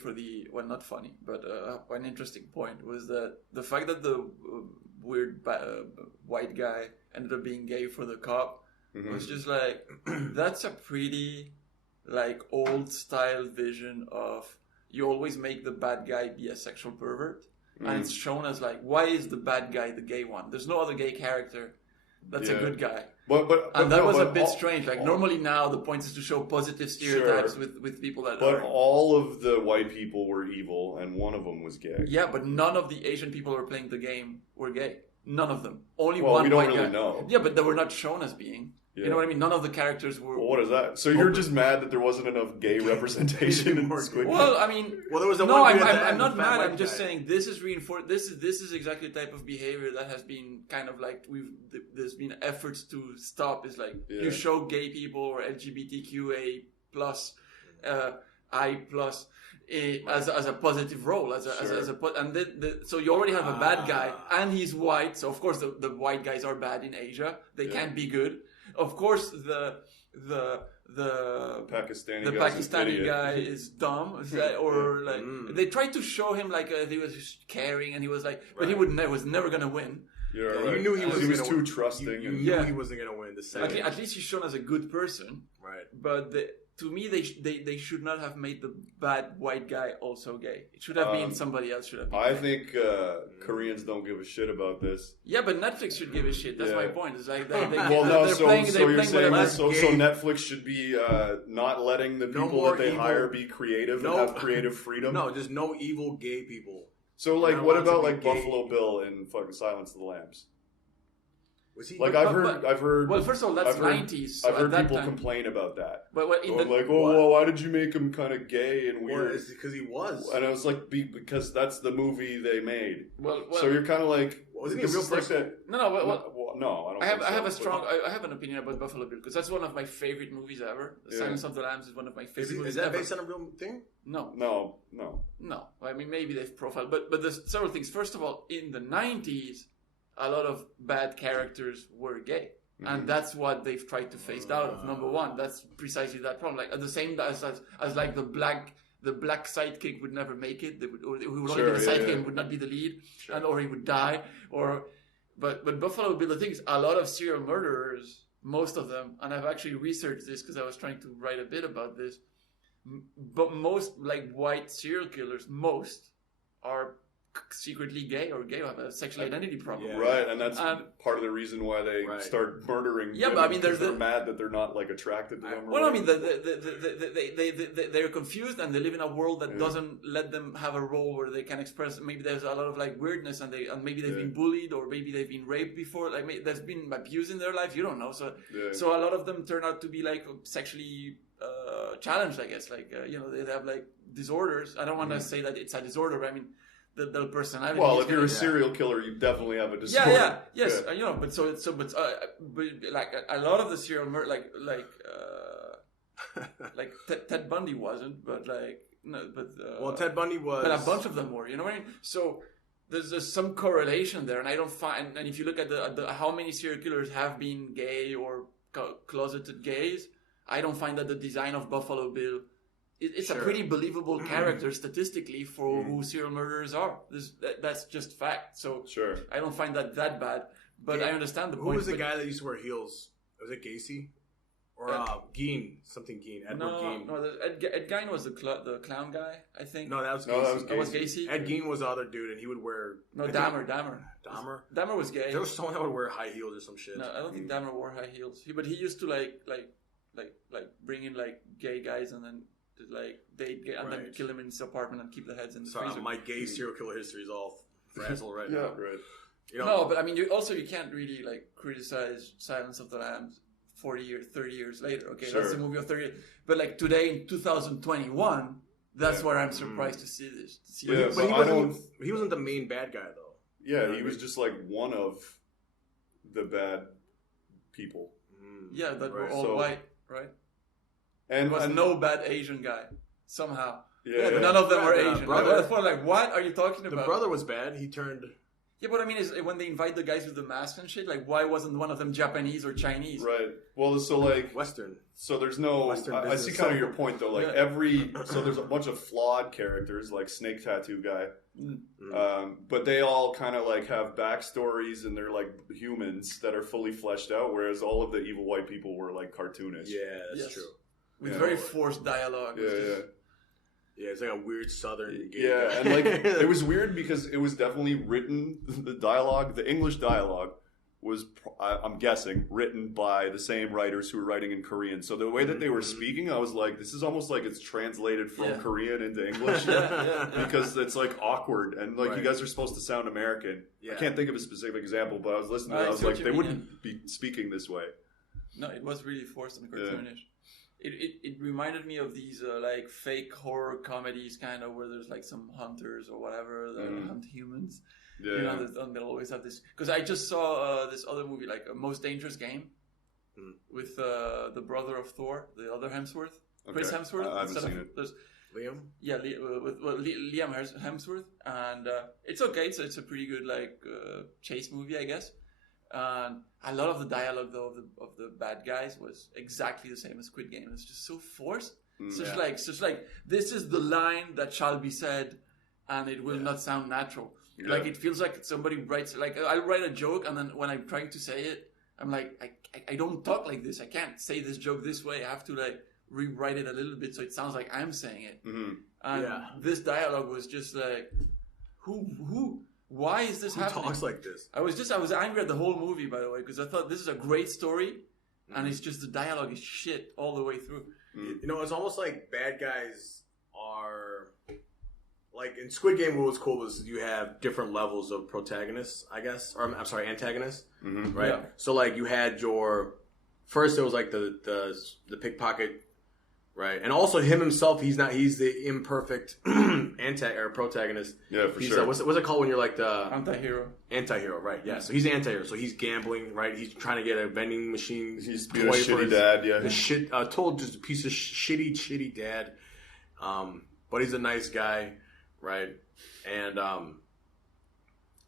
not funny, but an interesting point was that the fact that the weird white guy ended up being gay for the cop was just like, that's a pretty like old style vision of you always make the bad guy be a sexual pervert. And it's shown as like, why is the bad guy the gay one? There's no other gay character that's a good guy. But that was a bit strange. Like normally now the point is to show positive stereotypes with people that are... But all of the white people were evil and one of them was gay. Yeah, but none of the Asian people who were playing the game were gay. None of them. Only one white guy. We don't really know. Yeah, but they were not shown as being. Yeah. You know what I mean? None of the characters were... Well, what is that? So you're just mad that there wasn't enough gay representation in Squid Game? Well, I mean... Well, there was I'm not mad. I'm just saying this is reinforced. This is exactly the type of behavior that has been kind of like... There's been efforts to stop. Is like, you show gay people or LGBTQA+, I+, as a positive role, so you already have a bad guy, and he's white, so of course the white guys are bad in Asia. They can't be good. Of course, the Pakistani guy is dumb, they tried to show him like he was just caring, and he was like, but he was never gonna win. Yeah, right. You knew he was too trusting. You knew he wasn't gonna win. At least he's shown as a good person, right? But to me, they should not have made the bad white guy also gay. It should have been somebody else. I think Koreans don't give a shit about this. Yeah, but Netflix should give a shit. That's my point. It's like so you're saying so Netflix should be not letting the people that they hire be creative and have creative freedom. No, just no evil gay people. So like, what about like Buffalo Bill in fucking Silence of the Lambs? Was he? Like I've heard. Well, first of all, that's 90s. So I've heard people complain about that. But why did you make him kind of gay and weird? Well, it's because he was. And I was like, because that's the movie they made. Well, so you're kind of like, wasn't he a real person? No, no, I don't. I have an opinion about Buffalo Bill because that's one of my favorite movies ever. Silence of the Lambs is one of my favorite movies. Is that based on a real thing? No. I mean, maybe they've profiled, but there's several things. First of all, in the 90s. A lot of bad characters were gay. And that's what they've tried to phase out of. Number one, that's precisely that problem. Like at the same as like the black sidekick would never make it. He would only be the sidekick and would not be the lead, or he would die. But Buffalo Bill, the thing is, a lot of serial murderers, most of them, and I've actually researched this because I was trying to write a bit about this. But most like white serial killers, most are secretly gay or have a sexual identity problem. Yeah. Right, and that's part of the reason why they start murdering. Yeah, but I mean, they're mad that they're not like attracted to them. Well, I mean, they're confused and they live in a world that doesn't let them have a role where they can express. Maybe there's a lot of like weirdness, and maybe they've been bullied, or maybe they've been raped before. Like there's been abuse in their life. You don't know. So a lot of them turn out to be like sexually challenged. I guess they have like disorders. I don't want to say that it's a disorder, but I mean. the personality. Well, if you're a serial killer, you definitely have a disorder. Yes. You know, but like a lot of the serial murder, like Ted Bundy wasn't, but like no, but well, Ted Bundy was, but a bunch of them were. You know what I mean? So there's some correlation there, and I don't find. And if you look at the how many serial killers have been gay or closeted gays, I don't find that the design of Buffalo Bill. It's a pretty believable character statistically for who serial murderers are. That's just fact. So I don't find that bad. But I understand the point. Who was the guy that used to wear heels? Was it Gacy? Or Gein? Something Gein. Edward Gein. No, Ed Gein was the clown guy, I think. No, that was Gacy. That was Gacy? Ed Gein was the other dude, and he would wear... No, Dahmer. Dahmer was gay. There was someone that would wear high heels or some shit. No, I don't think Dahmer wore high heels. But he used to like bring in like gay guys and then like date gay and then kill him in his apartment and keep the heads in the freezer. My gay serial killer history is all frazzled right now. Right. You know, no, but I mean, you can't really like criticize Silence of the Lambs 40 years, 30 years later. Okay, that's a movie of 30 years. But like today in 2021, that's where I'm surprised to see this. But he wasn't the main bad guy though. Yeah, he was just like one of the bad people. Yeah, that were all white, right? And there was no bad Asian guy somehow. Yeah. None of them were Asian. Like, what are you talking about? The brother was bad. He turned. Yeah, but I mean, is when they invite the guys with the mask and shit, like, why wasn't one of them Japanese or Chinese? Right. Well, so like Western. So there's no. I see kind of your point though. Like so there's a bunch of flawed characters, like Snake Tattoo guy. But they all kind of like have backstories and they're like humans that are fully fleshed out, whereas all of the evil white people were like cartoonish. Yeah, that's true. With very forced dialogue. Yeah, it's like a weird southern gay guy. Yeah, and like it was weird because it was definitely written, the English dialogue was, I'm guessing, written by the same writers who were writing in Korean. So the way that they were speaking, I was like, this is almost like it's translated from Korean into English. Because it's like awkward and like you guys are supposed to sound American. I can't think of a specific example, but I was listening to it, I was like, they wouldn't be speaking this way. No, it was really forced and cartoonish. It reminded me of these like fake horror comedies kind of where there's like some hunters or whatever that hunt humans. You know, they'll always have this. Because I just saw this other movie, like Most Dangerous Game, with the brother of Thor, the other Hemsworth, Chris Hemsworth. I haven't seen it. Liam? Yeah, with Liam Hemsworth, and it's okay. It's a pretty good like chase movie, I guess. And a lot of the dialogue though of the bad guys was exactly the same as Squid Game. It's just so forced. Such like this is the line that shall be said, and it will not sound natural. Yeah. Like it feels like somebody writes. Like I'll write a joke, and then when I'm trying to say it, I'm like, I don't talk like this. I can't say this joke this way. I have to like rewrite it a little bit so it sounds like I'm saying it. And this dialogue was just like, who. Why is this happening? Who talks like this? I was angry at the whole movie, by the way, because I thought this is a great story, and it's just the dialogue is shit all the way through. You know, it's almost like bad guys are like in Squid Game. What was cool was you have different levels of protagonists, I guess, or I'm sorry, antagonists, right? Yeah. So like you had your first, it was like the pickpocket. Right, and also him himself, he's the imperfect protagonist. Yeah, for sure. What's it called when you're like the anti-hero, right? Yeah, so he's the anti-hero. So he's gambling, right? He's trying to get a vending machine. He's being a shitty dad, total just a piece of shitty dad. But he's a nice guy, right? And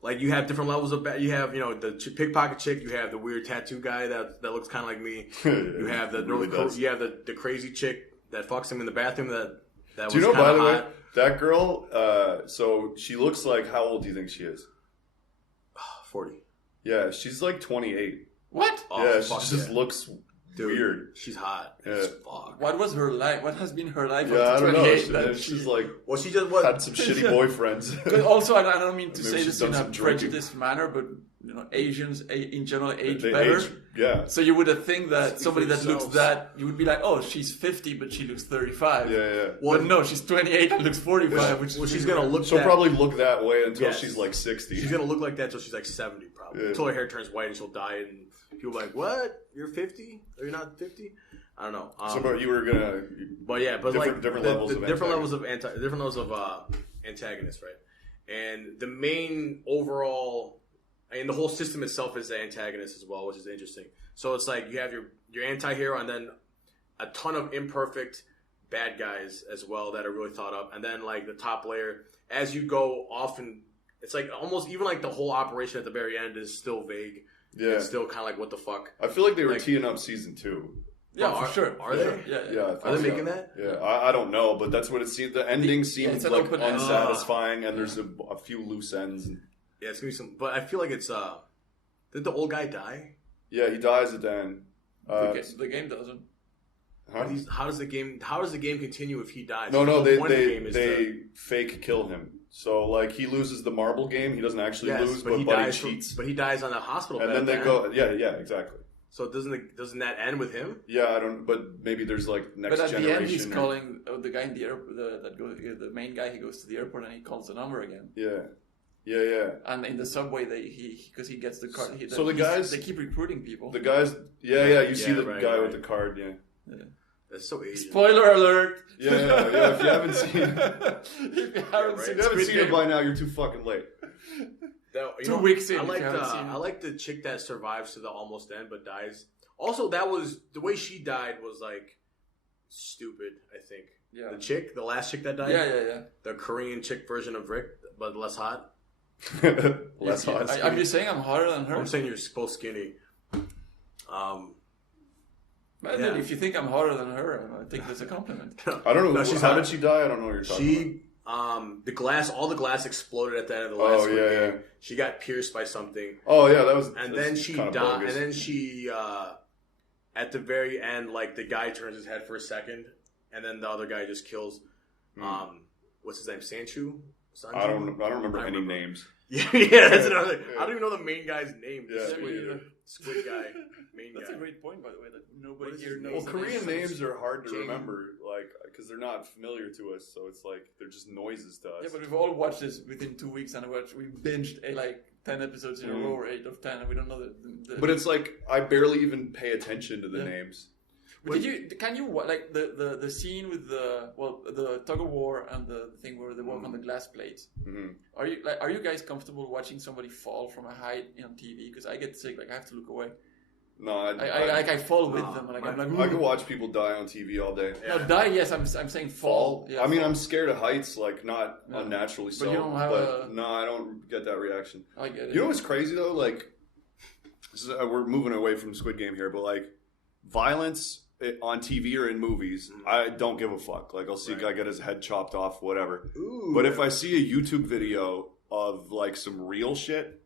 like you have different levels of bad. You have the pickpocket chick. You have the weird tattoo guy that looks kind of like me. You have the you have the crazy chick that fucks him in the bathroom. That do you know, by the way, that girl? So she looks like, how old do you think she is? 40. Yeah, she's like 28. What? Yeah, she just looks weird. She's hot. Yeah. Fuck. What was her life? What has been her life? Yeah, I don't know. She's like, she just had some shitty boyfriends. But also, I don't mean to say this in a prejudiced manner, but Asians in general age better. So you would think that somebody that looks that, you would be like, oh, she's 50, but she looks 35. Yeah. Well, no, she's 28 and looks 45. She's gonna look. She'll probably look that way until she's like 60. She's gonna look like that until she's like 70, probably. Until her hair turns white and she'll die, and people are like, "What? You're 50? Or you're not 50?" I don't know. So you were gonna. But different levels of different levels of antagonists, right? And the main overall, the whole system itself is the antagonist as well, which is interesting. So it's like you have your anti-hero and then a ton of imperfect bad guys as well that are really thought up. And then like the top layer, as you go off, and it's like almost even like the whole operation at the very end is still vague. Yeah. It's still kind of like, what the fuck? I feel like they were teeing up season 2. Yeah, for sure. Are they? Yeah. Are they making that? Yeah, I don't know, but that's what it seems. The ending seems like unsatisfying, and there's a few loose ends. Yeah, it's gonna be some. But I feel like it's. Did the old guy die? Yeah, he dies at the end. The game doesn't. Huh? How does the game continue if he dies? No, they fake kill him. So like he loses the marble game. He doesn't actually lose, but he cheats. But he dies on a hospital bed. And then they go. Yeah, exactly. So doesn't that end with him? Yeah, I don't. But maybe there's like next generation. But at the end, he's calling the guy in the airport. The main guy. He goes to the airport and he calls the number again. Yeah. And in the subway, because he gets the card. So the guys, they keep recruiting people. The guys, you see the guy with the card. Yeah. That's so Asian. Spoiler alert! Yeah. If you haven't seen it by now, you're too fucking late. 2 weeks in. I like the chick that survives to the almost end but dies. Also, that was the way she died was like stupid. I think. Yeah. The last chick that died. Yeah. The Korean chick version of Rick, but less hot. Less hot. I'm just saying I'm hotter than her. I'm saying you're both skinny. If you think I'm hotter than her, I think that's a compliment. I don't know. How did she die? I don't know what you're talking about. All the glass exploded at the end of the last game. Yeah. She got pierced by something. Oh yeah, that was. And then she died. And then she, at the very end, like the guy turns his head for a second, and then the other guy just kills. What's his name? Sanju? I don't remember any names. Yeah, that's another thing. I don't even know the main guy's name. Yeah. Squid guy. That's a great point, by the way, that nobody here knows. Well, Korean names are hard to remember, like, because they're not familiar to us, so it's like, they're just noises to us. Yeah, but we've all watched this within 2 weeks, and we binged 10 episodes in a row, or 8 of 10, and we don't know the But it's like, I barely even pay attention to the names. But can you like the scene with the tug of war and the thing where they walk on the glass plates? Mm-hmm. Are you guys comfortable watching somebody fall from a height on TV? Because I get sick, like I have to look away. No, I fall with them. Like, I'm like, I can watch people die on TV all day. No, die. Yes, I'm saying fall. Yeah, I mean, I'm scared of heights, like not unnaturally so. But you don't have no, I don't get that reaction. I get it. You know what's crazy though? Like, we're moving away from Squid Game here, but like, violence on TV or in movies, I don't give a fuck. Like, I'll see a guy get his head chopped off, whatever. Ooh. But if I see a YouTube video of like some real shit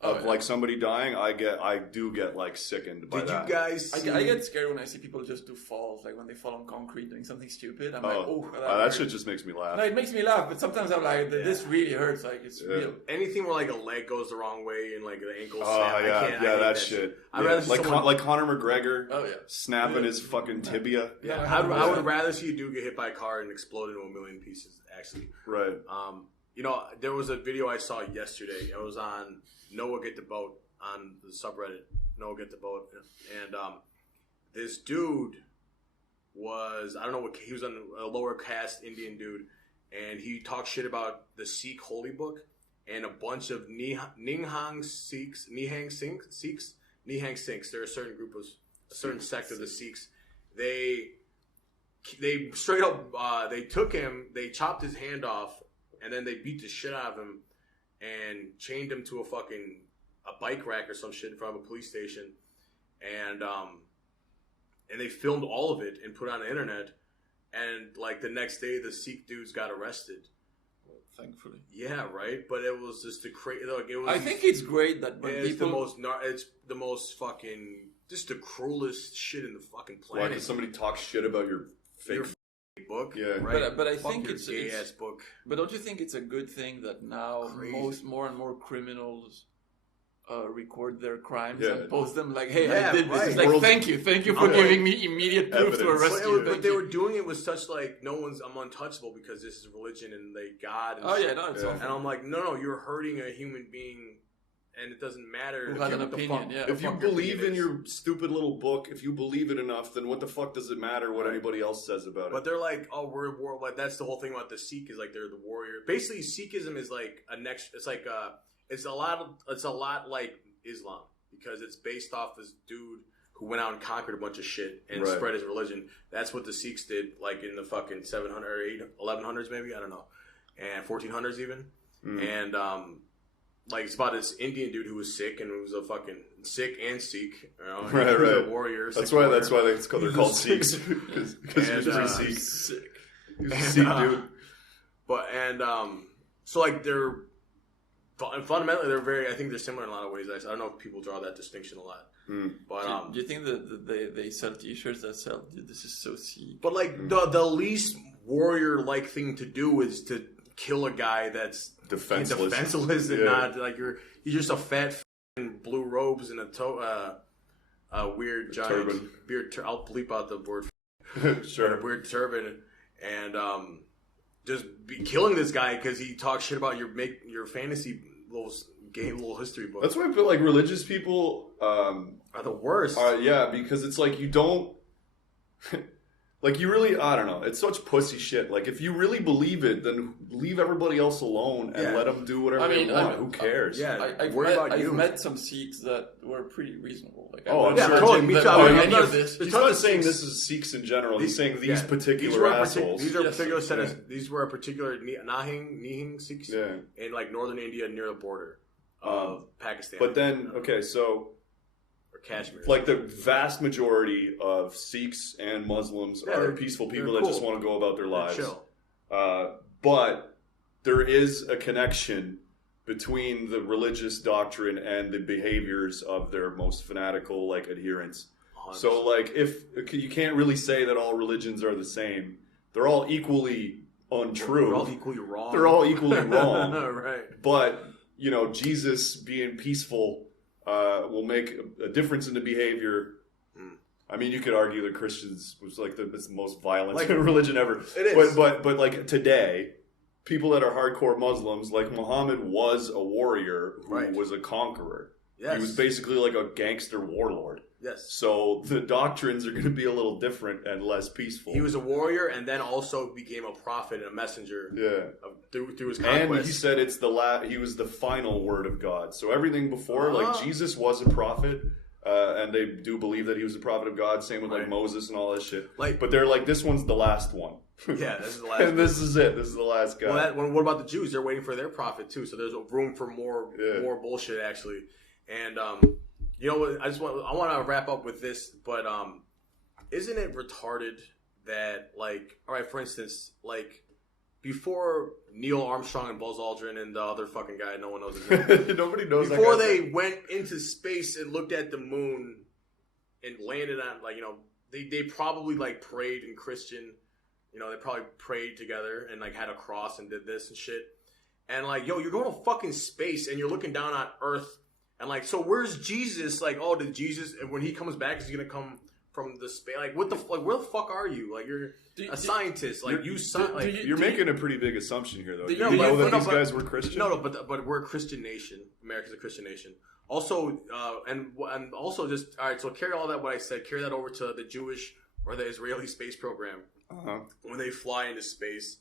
of like somebody dying, I do get like sickened by that. Did you guys see... I get scared when I see people just do falls, like when they fall on concrete doing something stupid. I'm like, that shit just makes me laugh. No, it makes me laugh, but sometimes I'm like, this really hurts. Like, it's real. Anything where like a leg goes the wrong way and like the ankle snap. I hate that shit. I'd rather see like Conor McGregor snapping his fucking tibia. Yeah, I would rather see a dude get hit by a car and explode into a million pieces, actually. Right. There was a video I saw yesterday. It was on Noah Get the Boat on the subreddit. Noah Get the Boat. And this dude was, I don't know what, he was a lower caste Indian dude. And he talked shit about the Sikh holy book and a bunch of Nihang Sikhs. They're a certain group of, a certain sect of the Sikhs. They straight up, they took him, they chopped his hand off, and then they beat the shit out of him and chained him to a bike rack or some shit in front of a police station. And they filmed all of it and put it on the internet. And like the next day, the Sikh dudes got arrested. Well, thankfully. Yeah, right. But it was just the crazy. Like, I think it's great that when it's the most fucking, just the cruelest shit in the fucking planet. Why did somebody talk shit about your fake book? Yeah, right. But I think it's gay ass book. But don't you think it's a good thing that now more and more criminals record their crimes and post them like, hey, I did this. It's like, thank you for giving me immediate proof to arrest you. But they were doing it with such like, I'm untouchable because this is religion and God. And awesome. And I'm like, no, you're hurting a human being and it doesn't matter. Who has an opinion? Yeah. If you believe in your stupid little book, if you believe it enough, then what the fuck does it matter what anybody else says about it? But they're like, oh, we're war. Like that's the whole thing about the Sikh is like they're the warrior. Basically, Sikhism is like a next. It's like it's a lot like Islam because it's based off this dude who went out and conquered a bunch of shit and spread his religion. That's what the Sikhs did, like in the fucking 700 or 1100s, maybe, I don't know, and 1400s even. And like it's about this Indian dude who was sick and was a fucking Sikh and Sikh, you know, he was a warrior. That's why they're called Sikhs because he's pretty Sikh. He's a Sikh dude. So like they're fundamentally they're I think they're similar in a lot of ways. I don't know if people draw that distinction a lot. But do you think that they sell T-shirts that sell? This is so Sikh. But like the least warrior-like thing to do is to kill a guy that's defenseless and not like he's just a fat blue robes and a weird giant turban. Beard. I'll bleep out the word. Sure. A weird turban and just be killing this guy because he talks shit about your fantasy little history book. That's why I feel like religious people are the worst. Because it's like you don't like you really I don't know. It's such pussy shit. Like if you really believe it, then leave everybody else alone and let them do whatever they want. Who cares? I've met some Sikhs that were pretty reasonable. Like, I'm sure. totally. Me too. He's not saying this is Sikhs in general. He's saying these particular assholes. These are particular set of. These were a particular Nihing Sikhs in like northern India near the border of Pakistan. But then so. Kashmir. Like the vast majority of Sikhs and Muslims are peaceful people that just want to go about their lives. Chill. But there is a connection between the religious doctrine and the behaviors of their most fanatical adherents. 100%. So if you can't really say that all religions are the same, they're all equally untrue. They're all equally wrong. They're all equally wrong. Right. But Jesus being peaceful will make a difference in the behavior. I mean, you could argue that Christians was the most violent religion ever. It is. But today, people that are hardcore Muslims, like Muhammad was a warrior who was a conqueror. Yes. He was basically like a gangster warlord. Yes. So the doctrines are going to be a little different and less peaceful. He was a warrior and then also became a prophet and a messenger. Through his conquest. And he said he was the final word of God. So everything before, Jesus was a prophet, and they do believe that he was a prophet of God. Same with Moses and all that shit. But they're like, this one's the last one. Yeah, this is the last. And this is it. This is the last guy. What about the Jews? They're waiting for their prophet too. So there's room for more bullshit actually. And you know what? I want to wrap up with this, but isn't it retarded that all right, for instance, before Neil Armstrong and Buzz Aldrin and the other fucking guy, no one knows his name. Nobody knows. Before they went into space and looked at the moon and landed on, they probably prayed in Christian. They probably prayed together and had a cross and did this and shit. And you're going to fucking space and you're looking down on Earth. And so where's Jesus? Did Jesus, when he comes back, is he gonna come from the space? What the where the fuck are you? You're a scientist. You're making a pretty big assumption here, though. Do you know that these guys were Christian? No, but we're a Christian nation. America's a Christian nation. Also, and also just all right. So carry all that what I said. Carry that over to the Jewish or the Israeli space program. When they fly into space,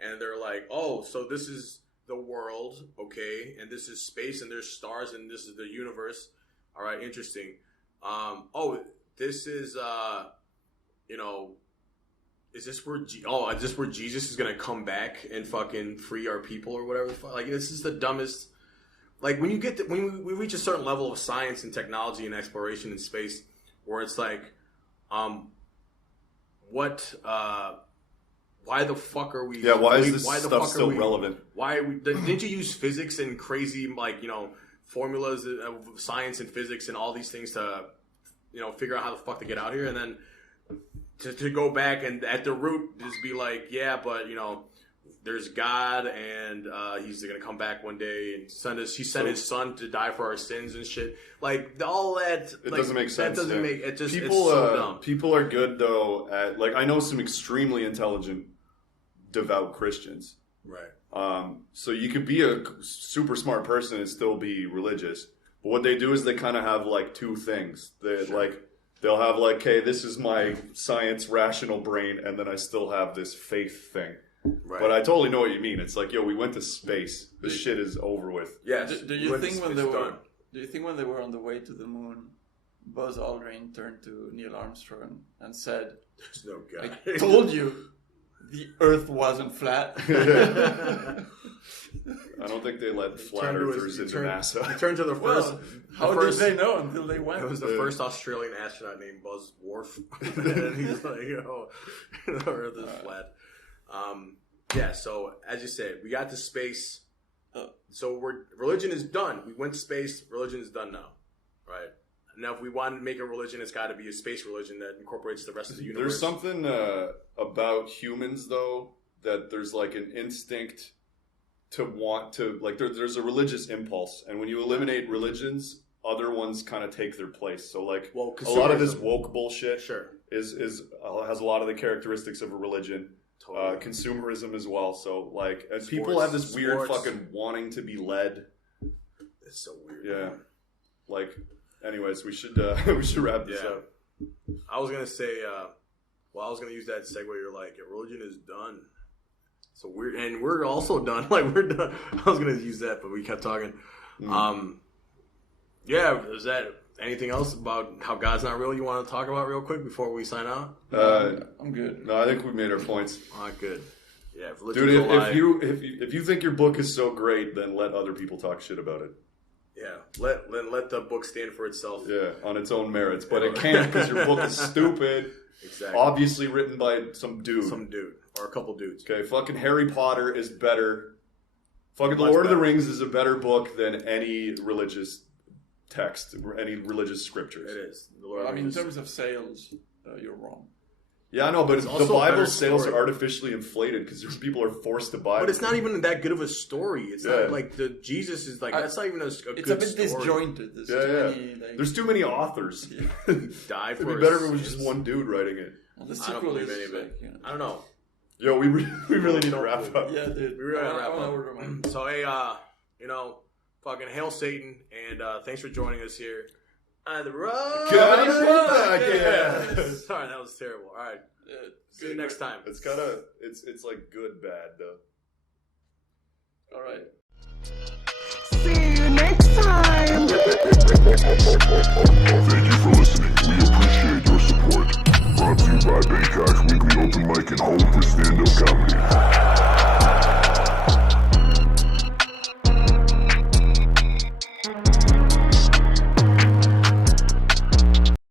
and they're like, oh, so this is the world, okay, and this is space, and there's stars, and this is the universe. All right, interesting. This is is this where Jesus is gonna come back and fucking free our people or whatever? This is the dumbest. When we reach a certain level of science and technology and exploration in space, where it's why the fuck are we? Yeah, why is this stuff still relevant? Didn't you use physics and crazy formulas of science and physics and all these things to figure out how the fuck to get out here, and then to go back and at the root just be but there's God and he's gonna come back one day and he sent his son to die for our sins and shit. All that it doesn't make sense. That doesn't make it just people. It's so dumb. People are good though at I know some extremely intelligent, devout Christians. Right. So you could be a super smart person and still be religious. But what they do is they kind of have like two things. They'll have like, hey, this is my science rational brain, and then I still have this faith thing. Right. But I totally know what you mean. It's like, yo, we went to space. This shit is over with. Yes. Do you think when they were on the way to the moon, Buzz Aldrin turned to Neil Armstrong and said, "There's no God. I told you the Earth wasn't flat." I don't think they let flat earthers into NASA. He turned to the first. How did they know until they went? It was the first Australian astronaut named Buzz Wharf, and he's like, "Yo, the Earth is flat." Yeah. So as you said, we got to space. So religion is done. We went to space. Religion is done now, right? Now, if we want to make a religion, it's got to be a space religion that incorporates the rest of the universe. There's something about humans, though, that there's like an instinct to want to, like, there's a religious impulse. And when you eliminate religions, other ones kind of take their place. So, like, a lot of this woke bullshit has a lot of the characteristics of a religion. Totally. Consumerism as well. So, like, and people have this weird fucking wanting to be led. It's so weird. Yeah. Man. Like... Anyways, we should wrap this up. I was gonna say, I was gonna use that segue. You're like, religion is done. So we're also done. Like we're done. I was gonna use that, but we kept talking. Is that anything else about how God's not real you want to talk about real quick before we sign out? I'm good. No, I think we made our points. Good. Yeah, dude. If you think your book is so great, then let other people talk shit about it. Yeah, let the book stand for itself. Yeah, on its own merits, but it can't because your book is stupid. Exactly. Obviously written by some dude. Or a couple dudes. Okay, fucking Harry Potter is better. Fucking The Lord of the Rings is a better book than any religious text, or any religious scriptures. It is. In terms of sales, you're wrong. Yeah, I know, but the Bible's sales are artificially inflated because people are forced to buy it. But it's not even that good of a story. It's not like Jesus is like, that's not even a good story. It's a bit disjointed. There's too many authors. Die for It'd be better if it was just one dude writing it. Well, the sequel is... I don't know. Yo, we really need to wrap up. Yeah, dude. We really need to wrap up. So, hey, fucking hail Satan, and thanks for joining us here. The road. Sorry, that was terrible. All right, see you next time. It's like good bad though. All right. See you next time. Thank you for listening. We appreciate your support. Brought to you by Bangkok's weekly open mic and home for stand-up comedy.